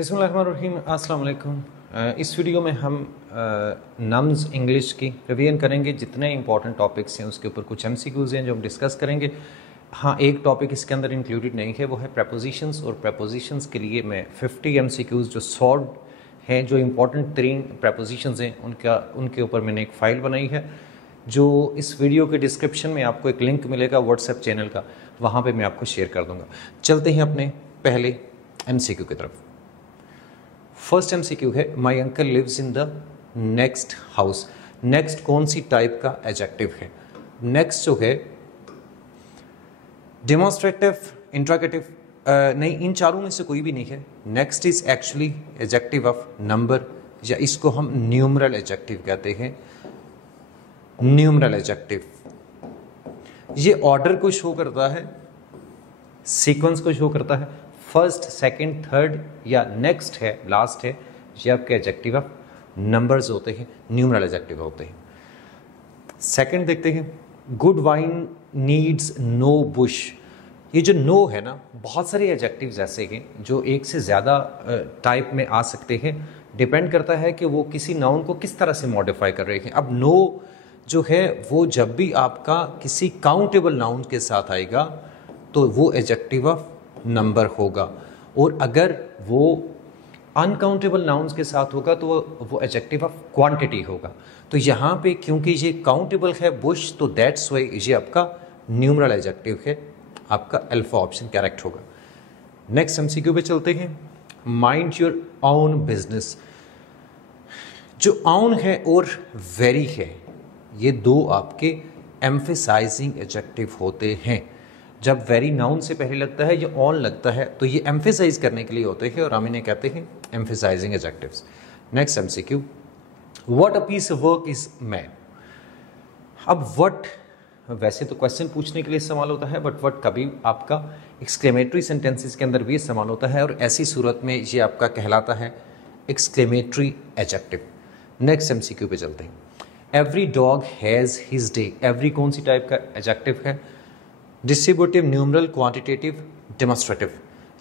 बिस्मिल्लाहिर्रहमानिर्रहीम, अस्सलाम वालेकुम। इस वीडियो में हम नम्स इंग्लिश की रिवीजन करेंगे। जितने इंपॉर्टेंट टॉपिक्स हैं उसके ऊपर कुछ एमसीक्यूज़ हैं जो हम डिस्कस करेंगे। हाँ, एक टॉपिक इसके अंदर इंक्लूडेड नहीं है, वो है प्रपोजिशंस। और प्रपोजिशंस के लिए मैं 50 एमसीक्यूज़ जो सॉल्व हैं, जो इंपॉर्टेंट 3 प्रपोजिशंस हैं उनके ऊपर मैंने एक फ़ाइल बनाई है, जो इस वीडियो के डिस्क्रिप्शन में आपको एक लिंक मिलेगा व्हाट्सएप चैनल का, वहाँ पर मैं आपको शेयर कर दूँगा। चलते हैं अपने पहले एमसीक्यू की तरफ। फर्स्ट एमसीक्यू है, my uncle lives in the next house. Next कौन सी टाइप का एडजेक्टिव है? नेक्स्ट जो है डेमोन्स्ट्रेटिव, इंट्रोगेटिव, नहीं, इन चारों में से कोई भी नहीं है। Next is actually adjective of number, या इसको हम न्यूमरल एडजेक्टिव कहते हैं। न्यूमरल एडजेक्टिव ये ऑर्डर को शो करता है, सीक्वेंस को शो करता है। फर्स्ट, सेकंड, थर्ड या नेक्स्ट है, लास्ट है, ये आपके एडजेक्टिव ऑफ नंबर्स होते हैं, न्यूमरल एडजेक्टिव होते हैं। सेकंड देखते हैं, good wine needs no bush. ये जो नो है ना, बहुत सारे एडजेक्टिव्स ऐसे हैं जो एक से ज़्यादा टाइप में आ सकते हैं। डिपेंड करता है कि वो किसी नाउन को किस तरह से मॉडिफाई कर रहे हैं। अब नो जो है वो जब भी आपका किसी काउंटेबल नाउन के साथ आएगा तो वो एडजेक्टिव ऑफ नंबर होगा, और अगर वो अनकाउंटेबल नाउन्स के साथ होगा तो वो एडजेक्टिव ऑफ क्वांटिटी होगा। तो यहाँ पे क्योंकि ये काउंटेबल है बुश, तो दैट्स वाई ये आपका न्यूमरल एडजेक्टिव है, आपका अल्फा ऑप्शन करेक्ट होगा। नेक्स्ट एमसीक्यू पे चलते हैं, माइंड योर ओन बिजनेस। जो ऑन है और वेरी है, ये दो आपके एम्फेसाइजिंग एडजेक्टिव होते हैं। जब वेरी नाउन से पहले लगता है या ऑन लगता है तो ये एम्फेसाइज करने के लिए होते हैं, और हम इन्हें कहते हैं emphasising adjectives. Next MCQ, what a piece of work is man. अब व्हाट वैसे तो क्वेश्चन पूछने के लिए इस्तेमाल होता है, बट व्हाट कभी आपका एक्सक्लेमेटरी सेंटेंसेस के अंदर भी इस्तेमाल होता है, और ऐसी सूरत में ये आपका कहलाता है एक्सक्लेमेटरी एडजेक्टिव। नेक्स्ट एमसीक्यू पे चलते हैं, every dog has his day. Every कौन सी टाइप का एडजेक्टिव है? Distributive, numeral, quantitative, demonstrative.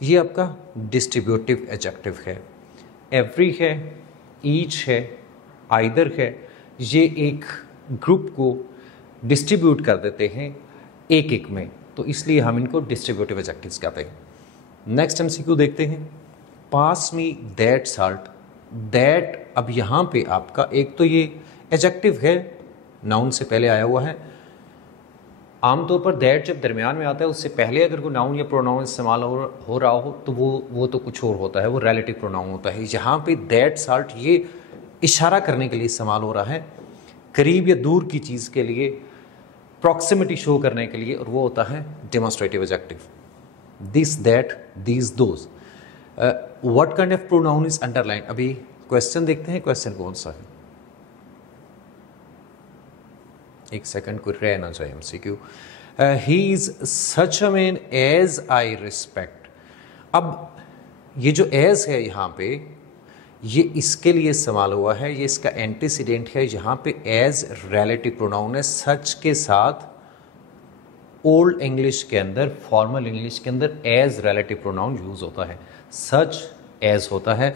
ये आपका डिस्ट्रीब्यूटिव एडजेक्टिव है। एवरी है, ईच है, आइदर है, ये एक ग्रुप को डिस्ट्रीब्यूट कर देते हैं एक एक में, तो इसलिए हम इनको डिस्ट्रीब्यूटिव एडजेक्टिव्स कहते हैं। नेक्स्ट एमसीक्यू देखते हैं, पास मी दैट साल्ट। दैट, अब यहाँ पे आपका एक तो ये एडजेक्टिव है, नाउन से पहले आया हुआ है। आमतौर पर दैट जब दरमियान में आता है, उससे पहले अगर कोई नाउन या प्रोनाउन इस्तेमाल हो रहा हो तो वो तो कुछ और होता है, वो रिलेटिव प्रोनाउन होता है। यहाँ पे दैट साल्ट ये इशारा करने के लिए इस्तेमाल हो रहा है, करीब या दूर की चीज़ के लिए, प्रॉक्सिमिटी शो करने के लिए, और वो होता है demonstrative adjective. This, that, these, those. What kind of pronoun is underline. अभी क्वेश्चन देखते हैं, क्वेश्चन कौन सा है, एक सेकंड को रहना चाहिए MCQ. He is such a man as I respect. अब ये जो एज है यहाँ पे, ये इसके लिए इस्तेमाल हुआ है, ये इसका एंटीसीडेंट है। यहाँ पे एज रिलेटिव प्रोनाउन है। सच के साथ ओल्ड इंग्लिश के अंदर, फॉर्मल इंग्लिश के अंदर एज रिलेटिव प्रोनाउन यूज होता है, सच एज होता है।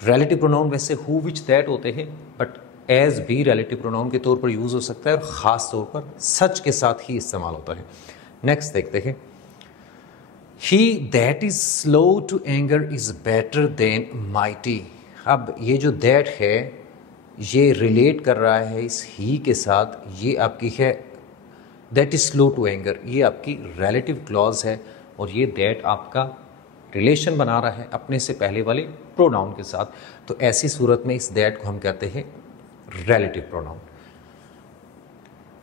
रिलेटिव प्रोनाउन वैसे हु, विच, दैट होते हैं, बट एज भी रिलेटिव प्रोनाउन के तौर पर यूज हो सकता है, और ख़ास तौर पर सच के साथ ही इस्तेमाल होता है। नेक्स्ट देखते हैं, he that is slow to anger is better than mighty. अब ये जो दैट है ये रिलेट कर रहा है इस ही के साथ, ये आपकी है that is slow to anger, ये आपकी रिलेटिव क्लॉज है, और ये दैट आपका रिलेशन बना रहा है अपने से पहले वाले प्रोनाउन के साथ। तो ऐसी सूरत में इस दैट को हम कहते हैं रिलेटिव प्रोनाउन।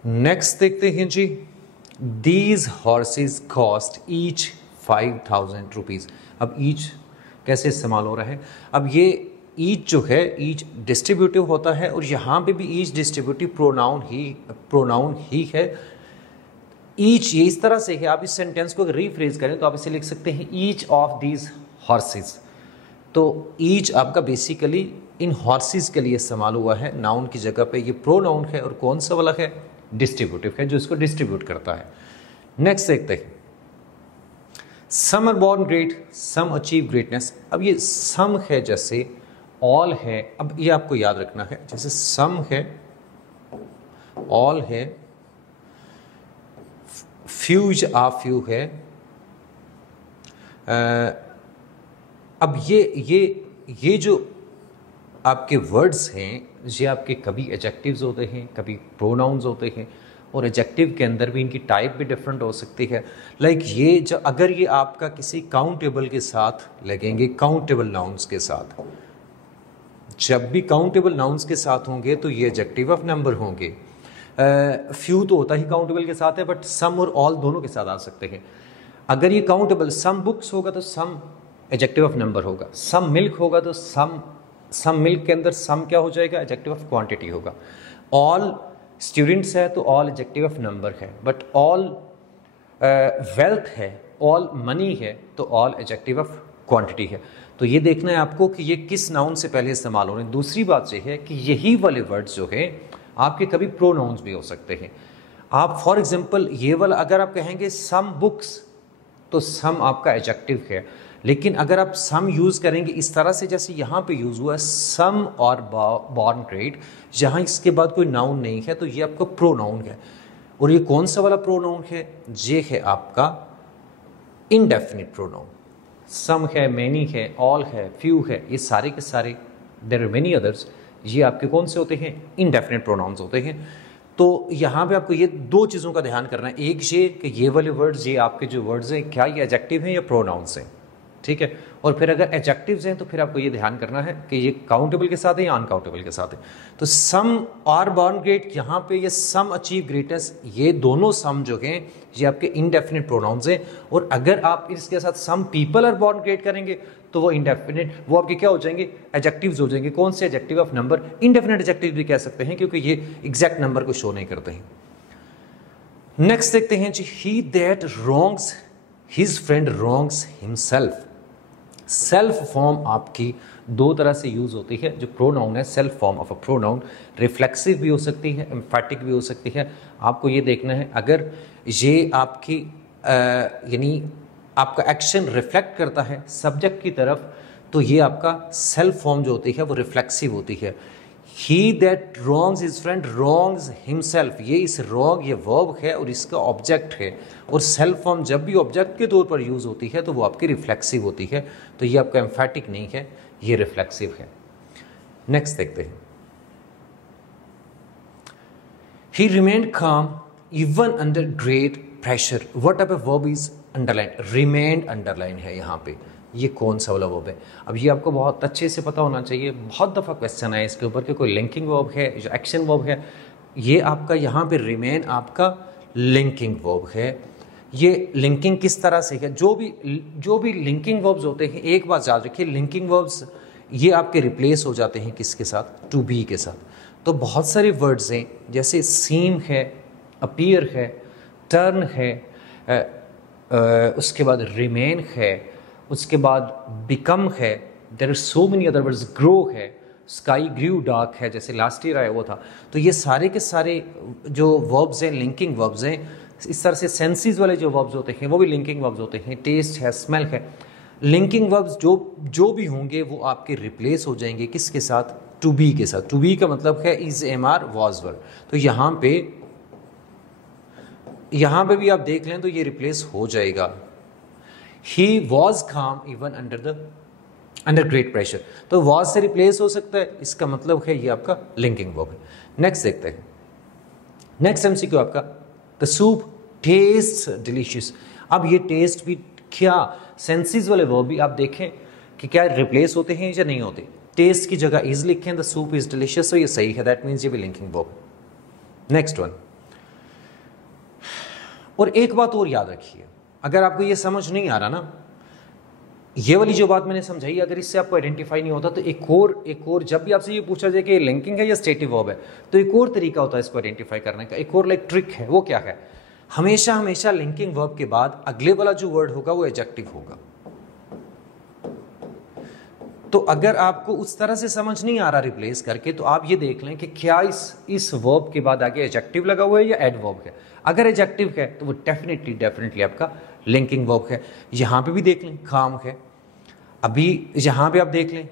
नेक्स्ट देखते हैं जी, these horses cost each 5000 rupees. अब ईच कैसे इस्तेमाल हो रहा है? अब ये ईच जो है, ईच डिस्ट्रीब्यूटिव होता है, और यहाँ पे भी ईच डिस्ट्रीब्यूटिव प्रोनाउन ही है। ईच ये इस तरह से है, आप इस सेंटेंस को रीफ्रेज करें तो आप इसे लिख सकते हैं, ईच ऑफ दीज हॉर्सेज। तो ईच आपका बेसिकली इन हॉर्सेस के लिए इस्तेमाल हुआ है, नाउन की जगह पे ये प्रोनाउन है, और कौन सा वाला है? डिस्ट्रीब्यूटिव है, जो इसको डिस्ट्रीब्यूट करता है। नेक्स्ट देखते हैं, some are born great, some achieve greatness. अब ये सम है जैसे ऑल है, अब ये आपको याद रखना है, जैसे सम है, ऑल है, फ्यूज आ फ्यू है। अब ये जो आपके वर्ड्स हैं ये आपके कभी एडजेक्टिव्स होते हैं, कभी प्रोनाउंस होते हैं, और एडजेक्टिव के अंदर भी इनकी टाइप भी डिफरेंट हो सकती है। लाइक ये जब अगर ये आपका किसी काउंटेबल के साथ लगेंगे, काउंटेबल नाउन्स के साथ, जब भी काउंटेबल नाउन्स के साथ होंगे तो ये एडजेक्टिव ऑफ नंबर होंगे। फ्यू तो होता ही काउंटेबल के साथ है, बट सम और ऑल दोनों के साथ आ सकते हैं। अगर ये काउंटेबल सम बुक्स होगा तो सम एडजेक्टिव ऑफ नंबर होगा, सम मिल्क होगा तो सम मिल्क के अंदर सम क्या हो जाएगा, एडजेक्टिव ऑफ क्वांटिटी होगा। ऑल स्टूडेंट्स है तो ऑल एडजेक्टिव ऑफ नंबर है, बट ऑल वेल्थ है, ऑल मनी है तो ऑल एडजेक्टिव ऑफ क्वांटिटी है। तो ये देखना है आपको कि ये किस नाउन से पहले इस्तेमाल हो रहे हैं। दूसरी बात ये है कि यही वाले वर्ड्स जो है आपके कभी प्रोनाउंस भी हो सकते हैं। आप फॉर एग्जांपल ये वाला अगर आप कहेंगे सम बुक्स तो सम आपका एडजेक्टिव है, लेकिन अगर आप सम यूज़ करेंगे इस तरह से जैसे यहाँ पे यूज़ हुआ है सम और बॉर्न ग्रेट, जहाँ इसके बाद कोई नाउन नहीं है तो ये आपका प्रोनाउन है। और ये कौन सा वाला प्रोनाउन है, ये है आपका इनडेफिनिट प्रोनाउन। सम है, मैनी है, ऑल है, फ्यू है, ये सारे के सारे, देयर आर मेनी अदर्स, ये आपके कौन से होते हैं, इनडेफिनिट प्रोनाउंस होते हैं। तो यहाँ पे आपको ये दो चीज़ों का ध्यान करना है, एक ये कि ये वाले वर्ड्स, ये आपके जो वर्ड्स हैं क्या ये एडजेक्टिव हैं या प्रोनाउंस हैं, ठीक है। और फिर अगर एडजेक्टिव्स हैं तो फिर आपको ये ध्यान करना है कि ये काउंटेबल के साथ है या अनकाउंटेबल के साथ है। तो सम आर बॉर्न ग्रेट, यहाँ पे ये सम अचीव ग्रेटनेस, ये दोनों सम जो हैं ये आपके इनडेफिनिट प्रोनाउंस हैं। और अगर आप इसके साथ some people are born great करेंगे तो वो इनडेफिनिट, वो आपके क्या हो जाएंगे, एडजेक्टिव्स हो जाएंगे। कौन से, adjective of number, indefinite adjective भी कह सकते हैं क्योंकि ये एग्जैक्ट नंबर को शो नहीं करते हैं। नेक्स्ट देखते हैं जी, he that wrongs his friend wrongs himself. Self form आपकी दो तरह से यूज होती है, जो प्रोनाउन है self form of a pronoun reflexive भी हो सकती है, एम्फैटिक भी हो सकती है। आपको ये देखना है अगर ये आपकी यानी आपका एक्शन रिफ्लेक्ट करता है सब्जेक्ट की तरफ तो ये आपका सेल्फ फॉर्म जो होती है वो रिफ्लेक्सिव होती है। He that wrongs his friend wrongs himself, ये इस रॉन्ग ये वर्ब है और इसका ऑब्जेक्ट है, और सेल्फ फॉर्म जब भी ऑब्जेक्ट के तौर पर यूज होती है तो वो आपकी रिफ्लेक्सिव होती है। तो ये आपका एम्फैटिक नहीं है, ये रिफ्लेक्सिव है। नेक्स्ट देखते हैं, ही रिमेन्ड काम even under great pressure. What type of verb is underline, remained underline है यहाँ पे, ये कौन सा वाला वर्ब है। अब ये आपको बहुत अच्छे से पता होना चाहिए, बहुत दफ़ा क्वेश्चन है इसके ऊपर कि कोई लिंकिंग वर्ब है, जो एक्शन वर्ब है। ये आपका यहाँ पे रिमेन आपका लिंकिंग वर्ब है। ये लिंकिंग किस तरह से है, जो भी लिंकिंग वर्ब्स होते हैं, एक बात याद रखिए, लिंकिंग वर्ब्स ये आपके रिप्लेस हो जाते हैं किसके साथ, टू बी के साथ। तो बहुत सारे वर्ड्स हैं जैसे सीम है, अपीयर है, टर्न है, उसके बाद रिमेन है, उसके बाद बिकम है, there are so many other words, grow है, स्काई ग्रू डार्क है, जैसे लास्ट ईयर आया वो था। तो ये सारे के सारे जो वर्ब्स हैं लिंकिंग वर्ब्स हैं। इस तरह से सेंसेस वाले जो वर्ब्स होते हैं वो भी लिंकिंग वर्ब्स होते हैं। टेस्ट है, स्मेल है, लिंकिंग वर्ब्स जो भी होंगे वो आपके रिप्लेस हो जाएंगे किसके साथ, टू बी के साथ। टू बी का मतलब है is, am are, was were. तो यहाँ पे भी आप देख लें तो ये रिप्लेस हो जाएगा। ही वॉज काम इवन अंडर ग्रेट प्रेशर, तो वॉज से रिप्लेस हो सकता है, इसका मतलब है ये आपका लिंकिंग वर्ब है। नेक्स्ट देखते हैं, नेक्स्ट एमसीक्यू आपका, द सूप टेस्ट डिलीशियस। अब ये टेस्ट भी क्या, सेंसेस वाले वर्ब भी आप देखें कि क्या रिप्लेस होते हैं या नहीं होते। टेस्ट की जगह इज लिखें, द सूप इज डिलीशियस, तो ये सही है, दैट मीन्स ये भी लिंकिंग वर्ब। नेक्स्ट वन, और एक बात और याद रखिए, अगर आपको ये समझ नहीं आ रहा ना, ये वाली जो बात मैंने समझाई, अगर इससे आपको आइडेंटिफाई नहीं होता तो एक और जब भी आपसे ये पूछा जाए कि लिंकिंग है या स्टेटिव वर्ब है, तो एक और तरीका होता है इसको आइडेंटिफाई करने का, एक और लाइक ट्रिक है। वो क्या है, हमेशा लिंकिंग वर्ब के बाद अगले वाला जो वर्ड होगा वो एडजेक्टिव होगा। तो अगर आपको उस तरह से समझ नहीं आ रहा रिप्लेस करके, तो आप ये देख लें कि क्या इस वर्ब के बाद आगे एडजेक्टिव लगा हुआ है या एडवर्ब है। अगर एडजेक्टिव है तो वो डेफिनेटली आपका लिंकिंग वर्ब है। यहाँ पे भी देख लें काम है, अभी यहाँ पे आप देख लें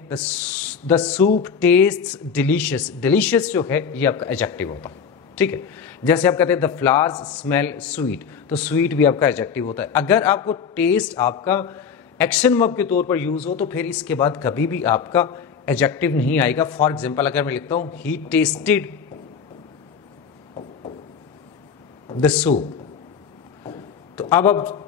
the soup tests delicious. Delicious जो है ये आपका एडजेक्टिव होता है, ठीक है। जैसे आप कहते हैं द फ्लावर्स स्मेल स्वीट, तो स्वीट भी आपका एडजेक्टिव होता है। अगर आपको टेस्ट आपका एक्शन वर्ब के तौर पर यूज हो तो फिर इसके बाद कभी भी आपका एडजेक्टिव नहीं आएगा। फॉर एग्जांपल अगर मैं लिखता हूं ही टेस्टेड द सूप, तो अब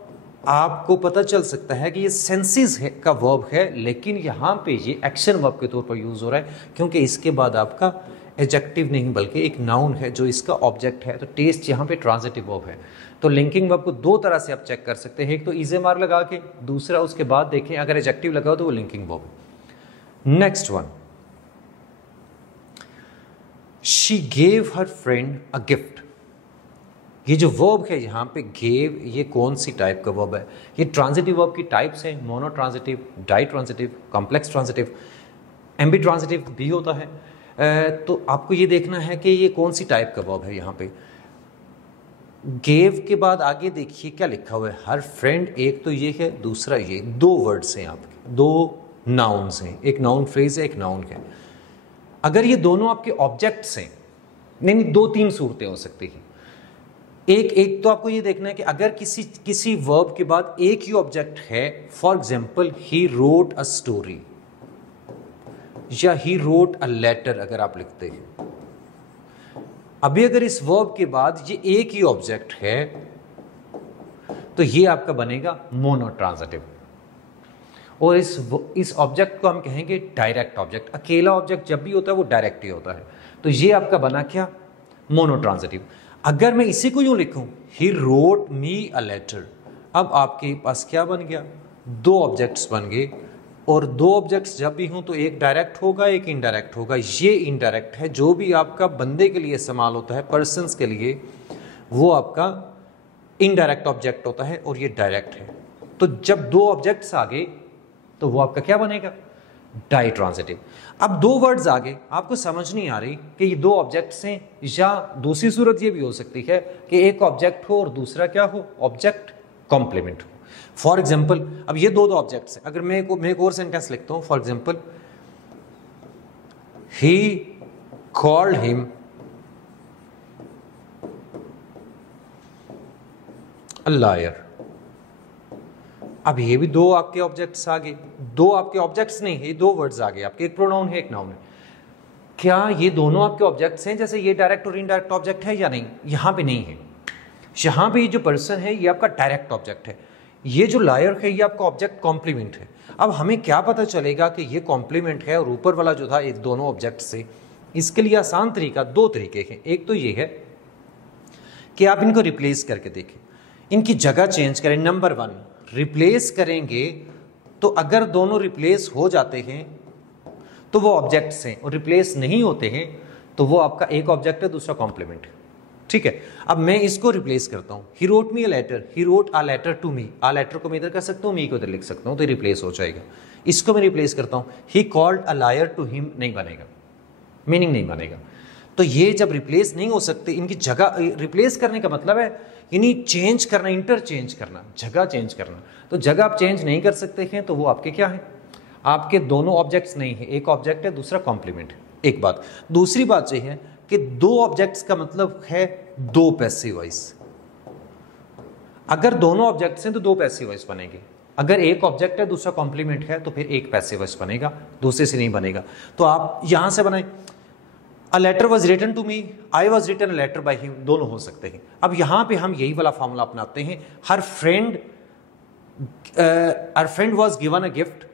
आपको पता चल सकता है कि ये सेंसेस है का वर्ब है, लेकिन यहां पे ये एक्शन वर्ब के तौर पर यूज हो रहा है क्योंकि इसके बाद आपका एडजेक्टिव नहीं बल्कि एक नाउन है जो इसका ऑब्जेक्ट है। तो टेस्ट यहाँ पे ट्रांजिटिव वर्ब है। तो लिंकिंग वर्ब को दो तरह से आप चेक कर सकते हैं, एक तो इजे मार्क लगा के, दूसरा उसके बाद देखें अगर एडजेक्टिव लगा हो तो वो लिंकिंग वर्ब है। Next one, she gave her friend a gift. ये जो वर्ब है यहाँ पे गेव, ये कौन सी टाइप का वर्ब है? ये ट्रांजिटिव वर्ब की टाइप्स है, mono transitive, di transitive, complex transitive, ambi transitive भी होता है। तो आपको ये देखना है कि ये कौन सी टाइप का वर्ब है। यहाँ पे गेव के बाद आगे देखिए क्या लिखा हुआ है, हर फ्रेंड, एक तो ये है, दूसरा ये, दो वर्ड्स हैं आपके, दो नाउन्स हैं, एक नाउन फ्रेज है, एक नाउन है। अगर ये दोनों आपके ऑब्जेक्ट्स हैं, नहीं दो तीन सूरतें हो सकती हैं। एक तो आपको ये देखना है कि अगर किसी वर्ब के बाद एक ही ऑब्जेक्ट है, for example he wrote a story या ही रोट अ लेटर, अगर आप लिखते हैं, अभी अगर इस वर्ब के बाद ये एक ही ऑब्जेक्ट है तो ये आपका बनेगा मोनो ट्रांजिटिव। और इस ऑब्जेक्ट को हम कहेंगे डायरेक्ट ऑब्जेक्ट। अकेला ऑब्जेक्ट जब भी होता है वो डायरेक्ट ही होता है। तो ये आपका बना क्या? Mono transitive. अगर मैं इसी को यूं लिखूं, ही रोट मी अ लेटर, अब आपके पास क्या बन गया? दो ऑब्जेक्ट्स बन गए। और दो ऑब्जेक्ट्स जब भी हों तो एक डायरेक्ट होगा, एक इनडायरेक्ट होगा। ये इनडायरेक्ट है, जो भी आपका बंदे के लिए इस्तेमाल होता है, पर्सन्स के लिए, वो आपका इनडायरेक्ट ऑब्जेक्ट होता है और ये डायरेक्ट है। तो जब दो ऑब्जेक्ट्स आ गए तो वो आपका क्या बनेगा? Ditransitive. अब दो वर्ड्स आगे आपको समझ नहीं आ रही कि ये दो ऑब्जेक्ट्स हैं, या दूसरी सूरत ये भी हो सकती है कि एक ऑब्जेक्ट हो और दूसरा क्या हो? ऑब्जेक्ट कॉम्प्लीमेंट हो। फॉर एग्जाम्पल अब ये दो ऑब्जेक्ट्स हैं। अगर मैं एक और सेंटेंस लिखता हूं, for example he called him a liar. अब ये भी दो आपके ऑब्जेक्ट्स आ गए। दो आपके ऑब्जेक्ट्स नहीं है, दो वर्ड्स आ गए आपके, एक प्रोनाउन है, एक नाउन है। क्या ये दोनों आपके ऑब्जेक्ट्स हैं, जैसे ये डायरेक्ट और इनडायरेक्ट ऑब्जेक्ट है या नहीं? यहां पे नहीं है। यहां पे ये जो पर्सन है ये आपका डायरेक्ट ऑब्जेक्ट है। ये जो लायर है ये आपका ऑब्जेक्ट कॉम्प्लीमेंट है। अब हमें क्या पता चलेगा कि ये कॉम्प्लीमेंट है और ऊपर वाला जो था ये दोनों ऑब्जेक्ट से? इसके लिए आसान तरीका, दो तरीके हैं। एक तो ये है कि आप इनको रिप्लेस करके देखें, इनकी जगह चेंज करें। नंबर वन, रिप्लेस करेंगे तो अगर दोनों रिप्लेस हो जाते हैं तो वो ऑब्जेक्ट्स हैं, और रिप्लेस नहीं होते हैं तो वो आपका एक ऑब्जेक्ट है, दूसरा कॉम्प्लीमेंट है। ठीक है, अब मैं इसको रिप्लेस करता हूं। He wrote me a letter, he wrote a letter to me. A letter को मैं इधर कर सकता हूं, मी को इधर लिख सकता हूं, तो रिप्लेस हो जाएगा। इसको मैं रिप्लेस करता हूं, he called a liar to him, नहीं बनेगा, मीनिंग नहीं बनेगा। तो ये जब रिप्लेस नहीं हो सकते, इनकी जगह रिप्लेस करने का मतलब है यानी चेंज करना, इंटरचेंज करना, जगह चेंज करना। तो जगह आप चेंज नहीं कर सकते हैं तो वो आपके क्या है? आपके दोनों ऑब्जेक्ट्स नहीं है, एक ऑब्जेक्ट है, दूसरा कॉम्प्लीमेंट है। एक बात। दूसरी बात यह है कि दो ऑब्जेक्ट्स का मतलब है दो पैसिव वॉइस। अगर दोनों ऑब्जेक्ट्स हैं तो दो पैसिव वॉइस बनेंगे। अगर एक ऑब्जेक्ट है, दूसरा कॉम्प्लीमेंट है, तो फिर एक पैसिव वॉइस बनेगा, दूसरे से नहीं बनेगा। तो आप यहां से बनाए, a letter was written to me, I was written a letter by him, दोनों हो सकते हैं। अब यहां पे हम यही वाला फॉर्मूला अपनाते हैं, her friend was given a gift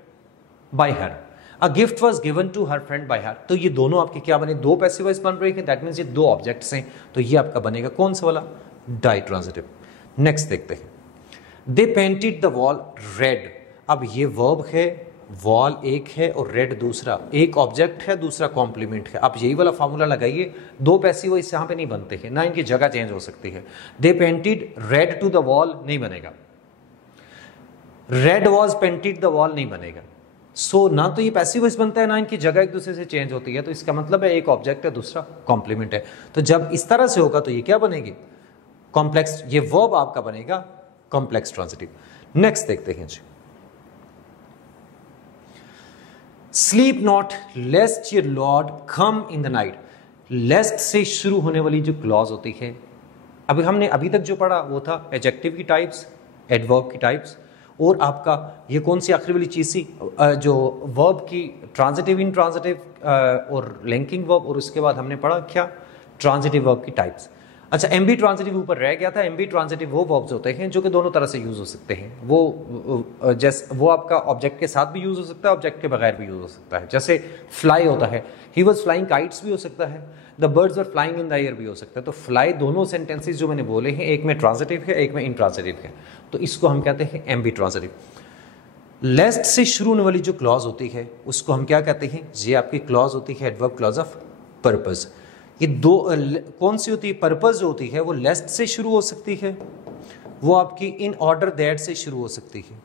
by her, a gift was given to her friend by her. तो ये दोनों आपके क्या बने? दो पैसिव वॉइस बन रहे हैं, दैट मीन्स ये दो ऑब्जेक्ट्स हैं, तो ये आपका बनेगा कौन सा वाला? Die transitive. नेक्स्ट देखते हैं, दे पेंटेड द वॉल रेड। अब ये वर्ब है, वॉल एक है और रेड दूसरा, एक ऑब्जेक्ट है, दूसरा कॉम्प्लीमेंट है। आप यही वाला फॉर्मूला लगाइए, दो पैसिव वॉइस यहां पे नहीं बनते हैं, ना इनकी जगह चेंज हो सकती है। They painted red to the wall नहीं बनेगा, red was painted the wall नहीं बनेगा। सो ना तो ये पैसिव वॉइस बनता है, ना इनकी जगह एक दूसरे से चेंज होती है, तो इसका मतलब है एक ऑब्जेक्ट है, दूसरा कॉम्प्लीमेंट है। तो जब इस तरह से होगा तो ये क्या बनेगी, कॉम्प्लेक्स, ये वर्ब आपका बनेगा कॉम्प्लेक्स ट्रांजिटिव। नेक्स्ट देखते हैं जी, sleep not lest your lord come in the night. Lest से शुरू होने वाली जो क्लॉज होती है, अभी हमने अभी तक जो पढ़ा वो था एडजेक्टिव की टाइप्स, एडवर्ब की टाइप्स, और आपका ये कौन सी आखिरी वाली चीज थी, जो वर्ब की ट्रांजिटिव, इन ट्रांजिटिव और लिंकिंग वर्ब, और उसके बाद हमने पढ़ा क्या, ट्रांजिटिव वर्ब की टाइप्स। अच्छा, एमबी ट्रांजिटिव ऊपर रह गया था। एमबी ट्रांजिटिव वो वर्ब्स होते हैं जो कि दोनों तरह से यूज हो सकते हैं। वो आपका ऑब्जेक्ट के साथ भी यूज हो सकता है, ऑब्जेक्ट के बगैर भी यूज हो सकता है। जैसे फ्लाई होता है, ही वॉज फ्लाइंग काइट्स भी हो सकता है, the birds were flying in the air भी हो सकता है। तो फ्लाई दोनों सेंटेंसेस जो मैंने बोले हैं, एक में ट्रांजिटिव है, एक में इंट्रांजिटिव है, तो इसको हम कहते हैं एमबी ट्रांजिटिव। लेस्ट से शुरू होने वाली जो क्लॉज होती है उसको हम क्या कहते हैं, ये आपकी क्लॉज होती है एडवर्ब क्लॉज ऑफ पर्पस। ये दो कौन सी होती है, पर्पस जो होती है वो लेस्ट से शुरू हो सकती है, वो आपकी इन ऑर्डर दैट से शुरू हो सकती है,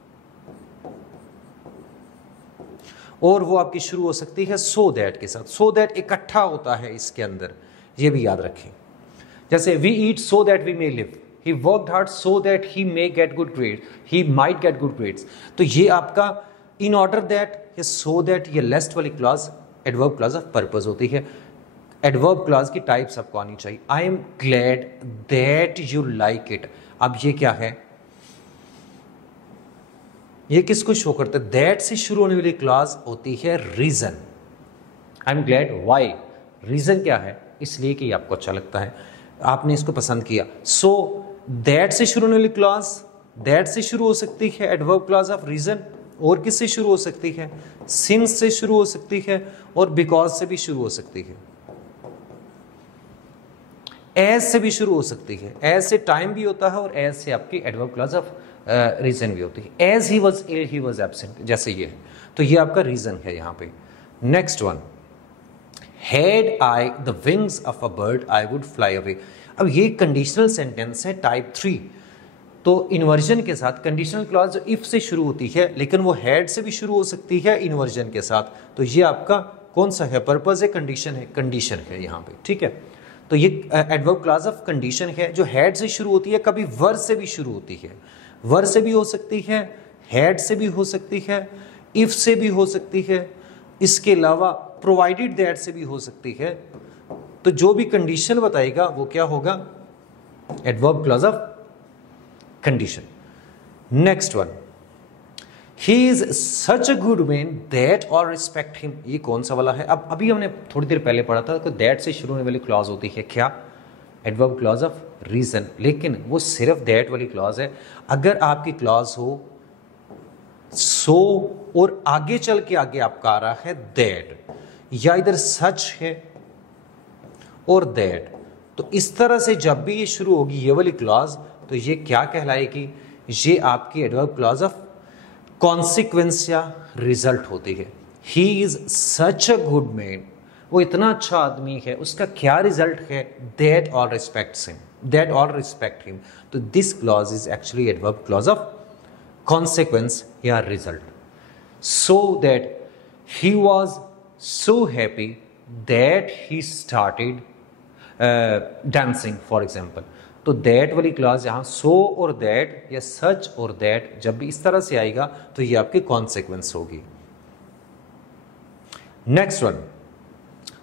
और वो आपकी शुरू हो सकती है सो दैट के साथ। सो दैट इकट्ठा होता है इसके अंदर, ये भी याद रखें। जैसे we eat so that we may live, he worked hard so that he may get good grade, he might get good grades. तो ये आपका इन ऑर्डर दैट या सो दैट, ये लेस्ट वाली clause adverb clause of purpose होती है। Adverb clause की types आपको आनी चाहिए। आई am glad that you like it. अब ये क्या है, ये किसको शो करता है, दैट से शुरू होने वाली क्लॉज होती है reason. I am glad, why, reason क्या है, इसलिए कि आपको अच्छा लगता है, आपने इसको पसंद किया। सो दैट से शुरू होने वाली क्लॉज, दैट से शुरू हो सकती है एडवर्ब क्लॉज ऑफ रीजन, और किससे शुरू हो सकती है, सिंस से शुरू हो सकती है, और बिकॉज से भी शुरू हो सकती है, एज से भी शुरू हो सकती है। एज से टाइम भी होता है, और एज से आपकी एडवर्ब क्लॉज ऑफ रीजन भी होती है। As he was ill, he was absent, जैसे ये है, तो ये आपका रीजन है यहाँ पे। Next one, had I the wings of a bird I would fly away. अब ये कंडीशनल सेंटेंस है टाइप 3, तो इन्वर्जन के साथ कंडीशनल क्लॉज जो इफ से शुरू होती है, लेकिन वो हैड से भी शुरू हो सकती है इन्वर्जन के साथ। तो ये आपका कौन सा है, पर्पस है, कंडीशन है यहाँ पे, ठीक है। तो ये एडवर्ब क्लॉज ऑफ कंडीशन है जो हैड से शुरू होती है, कभी वर से भी शुरू होती है, वर से भी हो सकती है, हैड से भी हो सकती है, इफ से भी हो सकती है, इसके अलावा प्रोवाइडेड दैट से भी हो सकती है। तो जो भी कंडीशन बताएगा वो क्या होगा, adverb clause of condition. Next one, he is such a good man that all respect him. ये कौन सा वाला है, अब अभी हमने थोड़ी देर पहले पढ़ा था कि दैट से शुरू होने वाली क्लॉज होती है क्या, एडवर्ब क्लॉज ऑफ रीजन, लेकिन वो सिर्फ दैट वाली क्लॉज है। अगर आपकी क्लॉज हो सो और आगे चल के आगे आपका आ रहा है दैट, या इधर सच है और दैट, तो इस तरह से जब भी ये शुरू होगी ये वाली क्लॉज, तो ये क्या कहलाएगी, ये आपकी एडवर्ब क्लॉज ऑफ कॉन्सिक्वेंस या रिजल्ट होती है। He is such a good man, वो इतना अच्छा आदमी है, उसका क्या रिजल्ट है, that all respects him, that all respect him. तो this clause is actually adverb clause of consequence या result. So that he was so happy that he started dancing for example. तो दैट वाली clause यहाँ so और that या सच और that जब भी इस तरह से आएगा तो ये आपकी कॉन्सिक्वेंस होगी। Next one,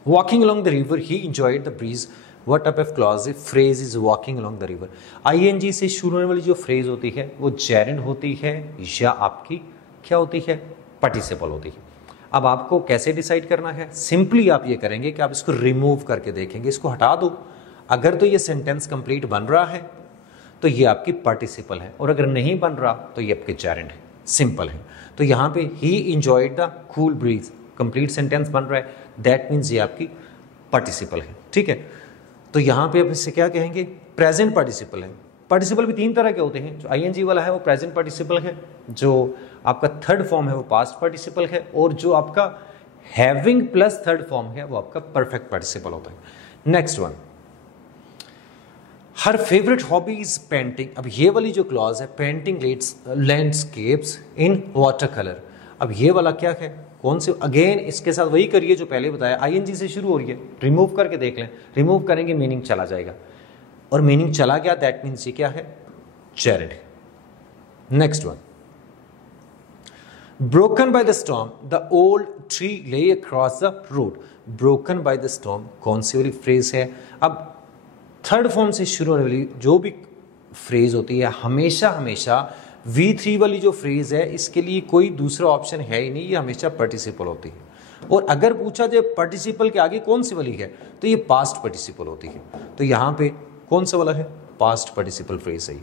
walking along the river he enjoyed the breeze. What type of clause है, phrase is walking along the river. ING से शुरू होने वाली जो फ्रेज होती है वो जेरेंड होती है या आपकी क्या होती है, पार्टिसिपल होती है। अब आपको कैसे डिसाइड करना है, सिंपली आप ये करेंगे कि आप इसको रिमूव करके देखेंगे, इसको हटा दो। अगर तो ये सेंटेंस कंप्लीट बन रहा है तो ये आपकी पार्टिसिपल है, और अगर नहीं बन रहा तो ये आपके जेरेंड है, सिंपल है। तो यहाँ पे ही enjoyed the cool bridge, complete sentence बन रहा है, दैट मीन्स ये आपकी पार्टिसिपल है, ठीक है। तो यहाँ पे आप इससे क्या कहेंगे, प्रेजेंट पार्टिसिपल है। पार्टिसिपल भी तीन तरह के होते हैं, जो आईएनजी वाला है वो प्रेजेंट पार्टिसिपल है, जो आपका थर्ड फॉर्म है वो पास्ट पार्टिसिपल है, और जो आपका हैविंग प्लस थर्ड फॉर्म है वो आपका परफेक्ट पार्टिसिपल होता है। Next one, her favourite hobby is painting. अब ये वाली जो क्लॉज है, painting landscapes in water colour. अब ये वाला क्या है, कौन से, अगेन इसके साथ वही करिए जो पहले बताया, आईएनजी से शुरू हो रही है, रिमूव करके देख लें, रिमूव करेंगे मीनिंग चला जाएगा, और मीनिंग चला गया, दैट मीन्स ये क्या है, चैरिड है। Next one, broken by the storm the old tree lay across the road. Broken by the storm कौन सी वाली फ्रेज है? अब थर्ड फॉर्म से शुरू होने वाली जो भी फ्रेज होती है हमेशा हमेशा V3 वाली जो फ्रेज है इसके लिए कोई दूसरा ऑप्शन है ही नहीं, ये हमेशा पार्टिसिपल होती है। और अगर पूछा जाए पार्टिसिपल के आगे कौन सी वाली है तो ये पास्ट पार्टिसिपल होती है। तो यहाँ पे कौन सा वाला है, पास्ट पार्टिसिपल फ्रेज है।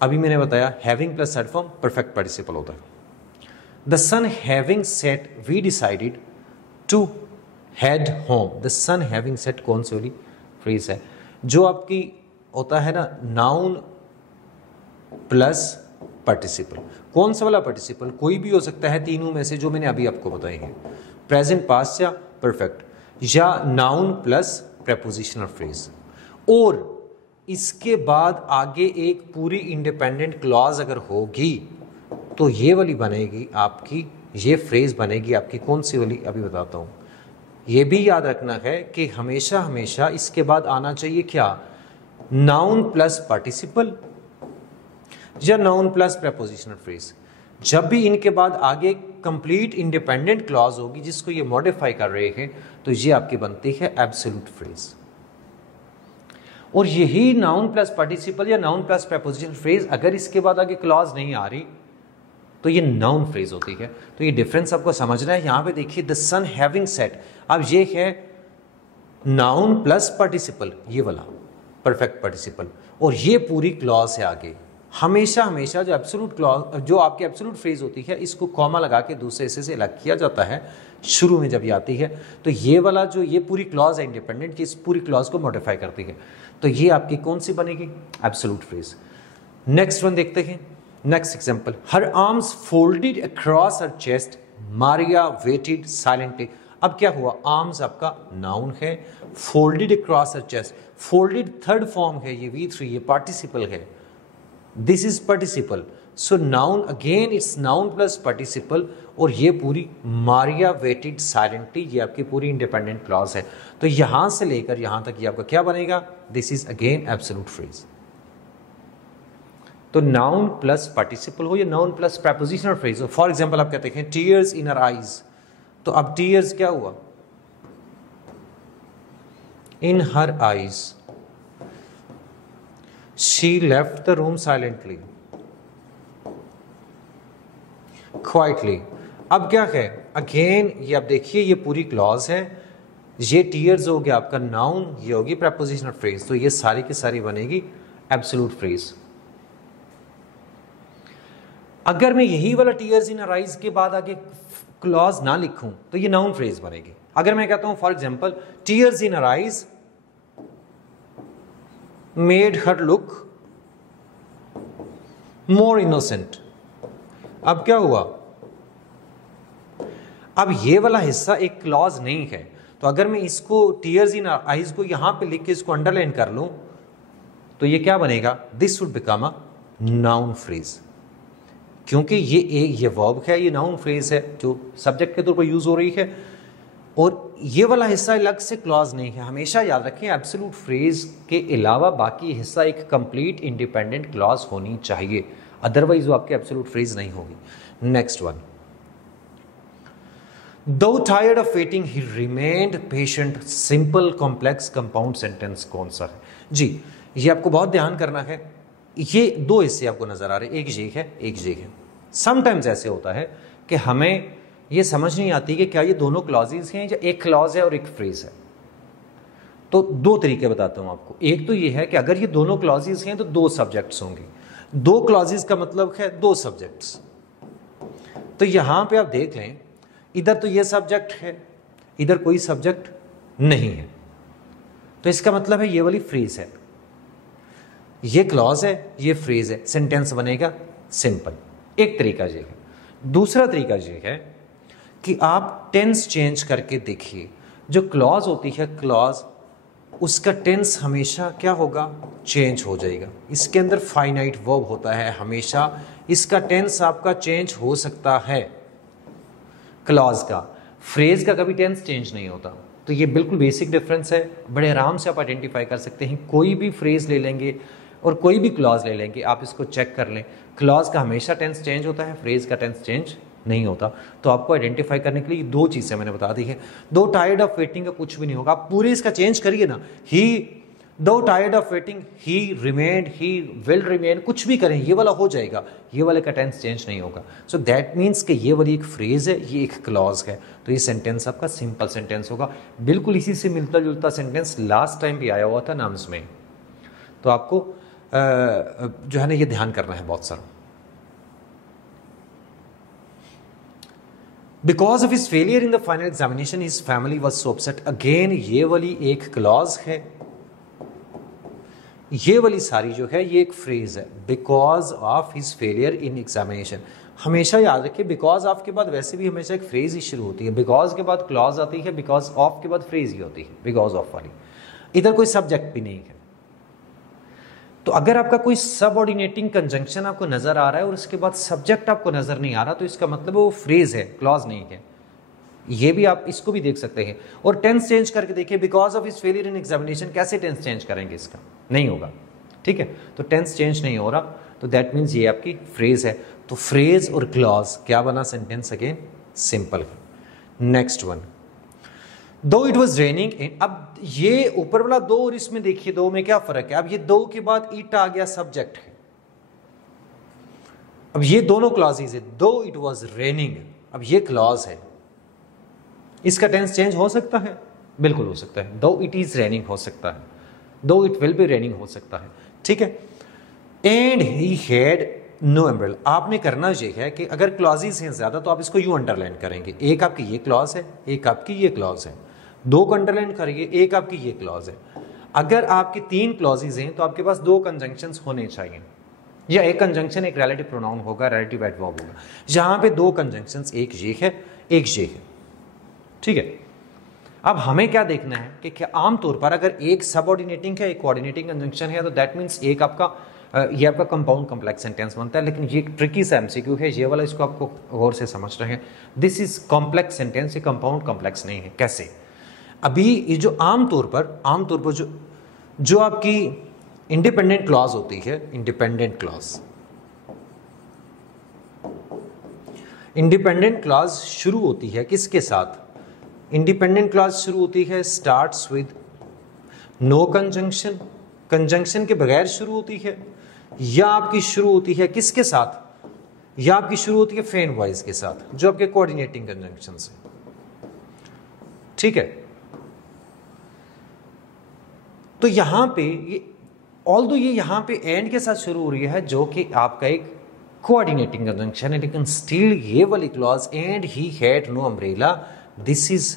अभी मैंने बताया having plus third form perfect participle होता है। The sun having set we decided to head home. The sun having set कौन सी वाली फ्रेज है? जो आपकी होता है ना नाउन प्लस पार्टिसिपल। कौन सा वाला पार्टिसिपल? कोई भी हो सकता है तीनों में से जो मैंने अभी आपको बताए हैं, प्रेजेंट पास्ट या परफेक्ट, या नाउन प्लस प्रेपोजिशनल फ्रेज। और इसके बाद आगे एक पूरी इंडिपेंडेंट क्लॉज अगर होगी तो ये वाली बनेगी आपकी, ये फ्रेज बनेगी आपकी कौन सी वाली, अभी बताता हूँ। ये भी याद रखना है कि हमेशा हमेशा इसके बाद आना चाहिए क्या, नाउन प्लस पार्टिसिपल या नाउन प्लस प्रेपोजिशनल फ्रेज। जब भी इनके बाद आगे कंप्लीट इंडिपेंडेंट क्लॉज होगी जिसको ये मॉडिफाई कर रहे हैं तो ये आपकी बनती है एब्सोल्यूट फ्रेज। और यही नाउन प्लस पार्टिसिपल या नाउन प्लस प्रेपोजिशनल फ्रेज अगर इसके बाद आगे क्लॉज नहीं आ रही तो ये नाउन फ्रेज होती है। तो ये डिफरेंस आपको समझना है। यहां पे देखिए द सन हैविंग सेट, अब ये है नाउन प्लस पार्टिसिपल, ये वाला परफेक्ट पार्टिसिपल, और ये पूरी क्लॉज है आगे। हमेशा हमेशा जो एब्सोल्यूट क्लॉज, जो आपकी एब्सोल्यूट फ्रेज होती है, इसको कॉमा लगा के दूसरे हिस्से से अलग किया जाता है शुरू में जब ये आती है। तो ये वाला जो ये पूरी क्लॉज है इंडिपेंडेंट, इस पूरी क्लॉज को मॉडिफाई करती है। तो ये आपकी कौन सी बनेगी, एब्सोल्यूट फ्रेज। नेक्स्ट वन देखते हैं, next example, her arms folded across her chest, Maria waited silently. अब क्या हुआ, आर्म्स आपका नाउन है, folded across her chest, folded third form है, ये V3, ये पार्टिसिपल है, this is participle. So noun again it's noun plus participle, और ये पूरी मारिया वेटेड साइलेंटली, ये आपकी पूरी इंडिपेंडेंट क्लॉज है। तो यहां से लेकर यहां तक ये आपका क्या बनेगा, this is again absolute phrase. तो नाउन प्लस पार्टिसिपल हो या नाउन प्लस प्रेपोजिशनल फ्रेज हो। फॉर एग्जांपल आप कहते हैं टीयर्स इन हर आईज, तो अब टीयर्स क्या हुआ, in her eyes, she left the room silently, quietly. अब क्या है, अगेन ये आप देखिए ये पूरी क्लॉज है, ये टीयर्स हो गया आपका नाउन, ये होगी प्रेपोजिशनल फ्रेज। तो ये सारी की सारी बनेगी एब्सोल्यूट फ्रेज। अगर मैं यही वाला टीयर्स इन हर आईज के बाद आगे क्लॉज ना लिखूं तो ये नाउन फ्रेज बनेगी। अगर मैं कहता हूं for example tears in her eyes made her look more innocent, अब क्या हुआ, अब ये वाला हिस्सा एक क्लॉज नहीं है। तो अगर मैं इसको टीयर्स इन आईज को यहां पे लिख के इसको अंडरलाइन कर लूं तो ये क्या बनेगा, this would become a noun phrase, क्योंकि ये वर्ब है, ये नाउन फ्रेज है जो सब्जेक्ट के तौर पर यूज हो रही है, और ये वाला हिस्सा अलग से क्लॉज नहीं है। हमेशा याद रखें एब्सोल्यूट फ्रेज के अलावा बाकी हिस्सा एक कंप्लीट इंडिपेंडेंट क्लॉज होनी चाहिए, अदरवाइज वो आपकी एब्सोल्यूट फ्रेज नहीं होगी। नेक्स्ट वन, दो tired of waiting he remained patient, simple complex compound sentence कौन सा है जी, ये आपको बहुत ध्यान करना है। ये दो हिस्से आपको नजर आ रहे, एक ये है एक ये है। समटाइम्स ऐसे होता है कि हमें ये समझ नहीं आती कि क्या ये दोनों क्लॉजेज हैं या एक क्लॉज है और एक फ्रेज है। तो दो तरीके बताता हूं आपको। एक तो ये है कि अगर ये दोनों क्लॉजेज हैं तो दो सब्जेक्ट्स होंगे, दो क्लॉजेज का मतलब है दो सब्जेक्ट्स। तो यहां पे आप देख लें, इधर तो ये सब्जेक्ट है, इधर कोई सब्जेक्ट नहीं है, तो इसका मतलब है ये वाली फ्रेज है, ये क्लॉज है, ये फ्रेज है, सेंटेंस बनेगा सिंपल। एक तरीका ये है। दूसरा तरीका ये है कि आप टेंस चेंज करके देखिए। जो क्लॉज होती है क्लॉज, उसका टेंस हमेशा क्या होगा, चेंज हो जाएगा। इसके अंदर फाइनाइट वर्ब होता है, हमेशा इसका टेंस आपका चेंज हो सकता है। क्लॉज का, फ्रेज का कभी टेंस चेंज नहीं होता। तो ये बिल्कुल बेसिक डिफरेंस है, बड़े आराम से आप आइडेंटिफाई कर सकते हैं। कोई भी फ्रेज ले लेंगे और कोई भी क्लॉज ले लेंगे, आप इसको चेक कर लें, क्लॉज का हमेशा टेंस चेंज होता है, फ्रेज का टेंस चेंज नहीं होता। तो आपको आइडेंटिफाई करने के लिए दो चीज़ें मैंने बता दी है। दो टायर्ड ऑफ वेटिंग का कुछ भी नहीं होगा, आप पूरे इसका चेंज करिए ना, ही दो tired of waiting, he remained, he will remain, कुछ भी करें ये वाला हो जाएगा, ये वाले का टेंस चेंज नहीं होगा। सो दैट मीन्स कि ये वाली एक फ्रेज है, ये एक क्लॉज है, तो ये सेंटेंस आपका सिंपल सेंटेंस होगा। बिल्कुल इसी से मिलता जुलता सेंटेंस लास्ट टाइम भी आया हुआ था नाम्स में, तो आपको जो है ना ये ध्यान करना है बहुत सारा। Because of his failure in the final examination his family was so upset. Again ये वाली एक क्लॉज है, ये वाली सारी जो है ये एक फ्रेज है, because of his failure in examination. हमेशा याद रखिए बिकॉज ऑफ के बाद वैसे भी हमेशा एक फ्रेज ही शुरू होती है, बिकॉज के बाद क्लॉज आती है, बिकॉज ऑफ के बाद फ्रेज ही होती है, बिकॉज ऑफ वाली। इधर कोई सब्जेक्ट भी नहीं है। तो अगर आपका कोई सबऑर्डिनेटिंग कंजंक्शन आपको नजर आ रहा है और उसके बाद सब्जेक्ट आपको नजर नहीं आ रहा, तो इसका मतलब वो फ्रेज है, क्लॉज नहीं है। ये भी आप इसको भी देख सकते हैं। और टेंस चेंज करके देखिए, because of his failure in examination, कैसे टेंस चेंज करेंगे, इसका नहीं होगा, ठीक है। तो टेंस चेंज नहीं हो रहा, तो दैट मीन्स ये आपकी फ्रेज है। तो फ्रेज और क्लॉज क्या बना sentence, again simple. Next one, दो इट वॉज रेनिंग। अब ये ऊपर वाला दो और इसमें देखिए दो में क्या फर्क है। अब ये दो के बाद इट आ गया, सब्जेक्ट है। अब ये दोनों क्लॉजेज है, दो इट वॉज रेनिंग, अब ये क्लॉज है, इसका टेंस चेंज हो सकता है, बिल्कुल हो सकता है। दो इट इज रेनिंग हो सकता है, दो इट विल बी रेनिंग हो सकता है, ठीक है। And he had no umbrella. आपने करना ये है कि अगर क्लॉजेज हैं ज्यादा तो आप इसको यूं अंडरलाइन करेंगे, एक आपकी ये क्लॉज है, एक आपकी ये क्लॉज है, दो को अंडरलाइन करिए, एक आपकी ये क्लॉज है। अगर आपकी तीन क्लॉजेज हैं तो आपके पास दो कंजंक्शंस होने चाहिए, या एक कंजंक्शन एक रिलेटिव प्रोनाउन होगा, रिलेटिव एडवर्ब होगा। यहां पे दो कंजंक्शंस, एक ये है एक ये है, ठीक है। अब हमें क्या देखना है कि क्या आमतौर पर अगर एक सबऑर्डिनेटिंग है, एक कोऑर्डिनेटिंग कंजंक्शन है, तो दैट मींस एक आपका ये आपका कंपाउंड कॉम्प्लेक्स सेंटेंस बनता है। लेकिन ये एक ट्रिकी सा एमसीक्यू है, ये वाला इसको आपको गौर से समझ रहे हैं। दिस इज कॉम्प्लेक्स सेंटेंस, ये कंपाउंड कॉम्प्लेक्स नहीं है। कैसे? अभी ये जो आमतौर पर जो आपकी इंडिपेंडेंट क्लॉज होती है, इंडिपेंडेंट क्लॉज शुरू होती है किसके साथ? इंडिपेंडेंट क्लॉज शुरू होती है starts with no conjunction, conjunction के बगैर शुरू होती है, या आपकी शुरू होती है किसके साथ? या आपकी शुरू होती है फेन वॉइस के साथ, जो आपके कोऑर्डिनेटिंग कंजंक्शन है, ठीक है। तो यहां पे ये ऑल्दो ये यहां पे एंड के साथ शुरू हो रही है, जो कि आपका एक कोऑर्डिनेटिंग कंजंक्शन है, लेकिन स्टिल ये वाली clause and he had no umbrella, this is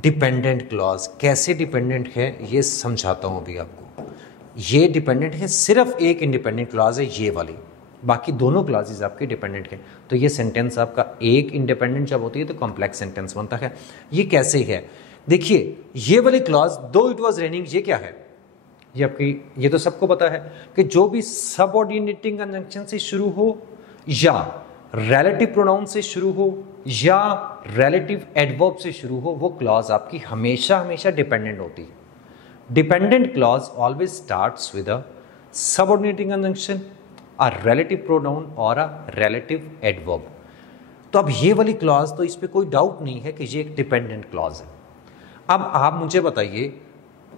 dependent clause. कैसे डिपेंडेंट है ये समझाता हूं अभी आपको। ये डिपेंडेंट है, सिर्फ एक इंडिपेंडेंट क्लॉज है ये वाली, बाकी दोनों क्लॉजेज आपके डिपेंडेंट हैं। तो ये सेंटेंस आपका एक इंडिपेंडेंट जब होती है तो कॉम्प्लेक्स सेंटेंस बनता है। ये कैसे है देखिए, ये वाली क्लॉज दो इट वाज रेनिंग, ये क्या है? ये आपकी, ये तो सबको पता है कि जो भी सबऑर्डिनेटिंग कंजंक्शन से शुरू हो, या रिलेटिव प्रोनाउन से शुरू हो, या रिलेटिव एडवर्ब से शुरू हो, वो क्लॉज आपकी हमेशा हमेशा डिपेंडेंट होती है। Dependent clause always starts with a subordinating conjunction, a relative pronoun और अ रिलेटिव एडवर्ब। तो अब ये वाली क्लॉज, तो इस पे कोई डाउट नहीं है कि ये एक डिपेंडेंट क्लॉज है। अब आप मुझे बताइए,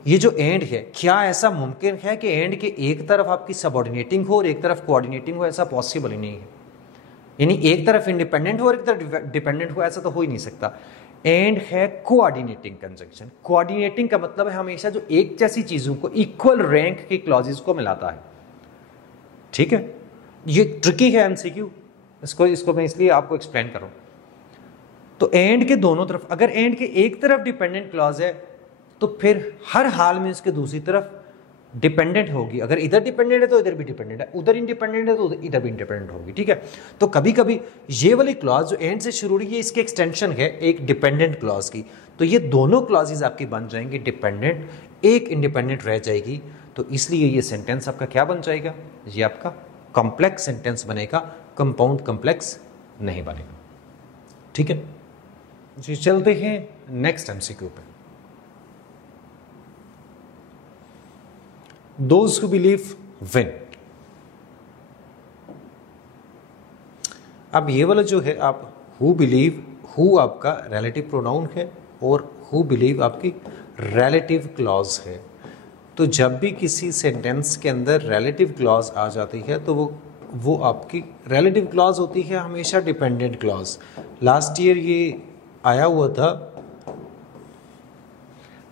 ये जो एंड है, क्या ऐसा मुमकिन है कि एंड के एक तरफ आपकी सबऑर्डिनेटिंग हो और एक तरफ कोऑर्डिनेटिंग हो? ऐसा पॉसिबल ही नहीं है। यानी एक तरफ इंडिपेंडेंट हो और एक तरफ डिपेंडेंट हो, ऐसा तो हो ही नहीं सकता। एंड है कोऑर्डिनेटिंग कंजंक्शन। कोऑर्डिनेटिंग का मतलब है हमेशा जो एक जैसी चीजों को, इक्वल रैंक की क्लॉजेस को मिलाता है, ठीक है। ये ट्रिकी है एमसीक्यू, इसको मैं इसलिए आपको एक्सप्लेन कर रहा हूं। तो एंड के दोनों तरफ, अगर एंड के एक तरफ डिपेंडेंट क्लॉज है तो फिर हर हाल में इसके दूसरी तरफ डिपेंडेंट होगी। अगर इधर डिपेंडेंट है तो इधर भी डिपेंडेंट है, उधर इंडिपेंडेंट है तो इधर भी इंडिपेंडेंट होगी, ठीक है। तो कभी कभी ये वाली क्लॉज जो एंड से शुरू हो रही है, इसकी एक्सटेंशन है एक डिपेंडेंट क्लॉज की, तो ये दोनों क्लॉजेज आपकी बन जाएंगी डिपेंडेंट, एक इंडिपेंडेंट रह जाएगी। तो इसलिए ये सेंटेंस आपका क्या बन जाएगा? ये आपका कॉम्प्लेक्स सेंटेंस बनेगा, कंपाउंड कॉम्प्लेक्स नहीं बनेगा, ठीक है। जी चलते हैं नेक्स्ट एमसीक्यू पे। Those who believe win. अब ये वाला जो है, आप हु बिलीव, हु आपका रिलेटिव प्रोनाउन है और हु बिलीव आपकी रिलेटिव क्लॉज है। तो जब भी किसी सेंटेंस के अंदर रिलेटिव क्लॉज आ जाती है तो वो आपकी रिलेटिव क्लॉज होती है हमेशा डिपेंडेंट क्लॉज। लास्ट ईयर ये आया हुआ था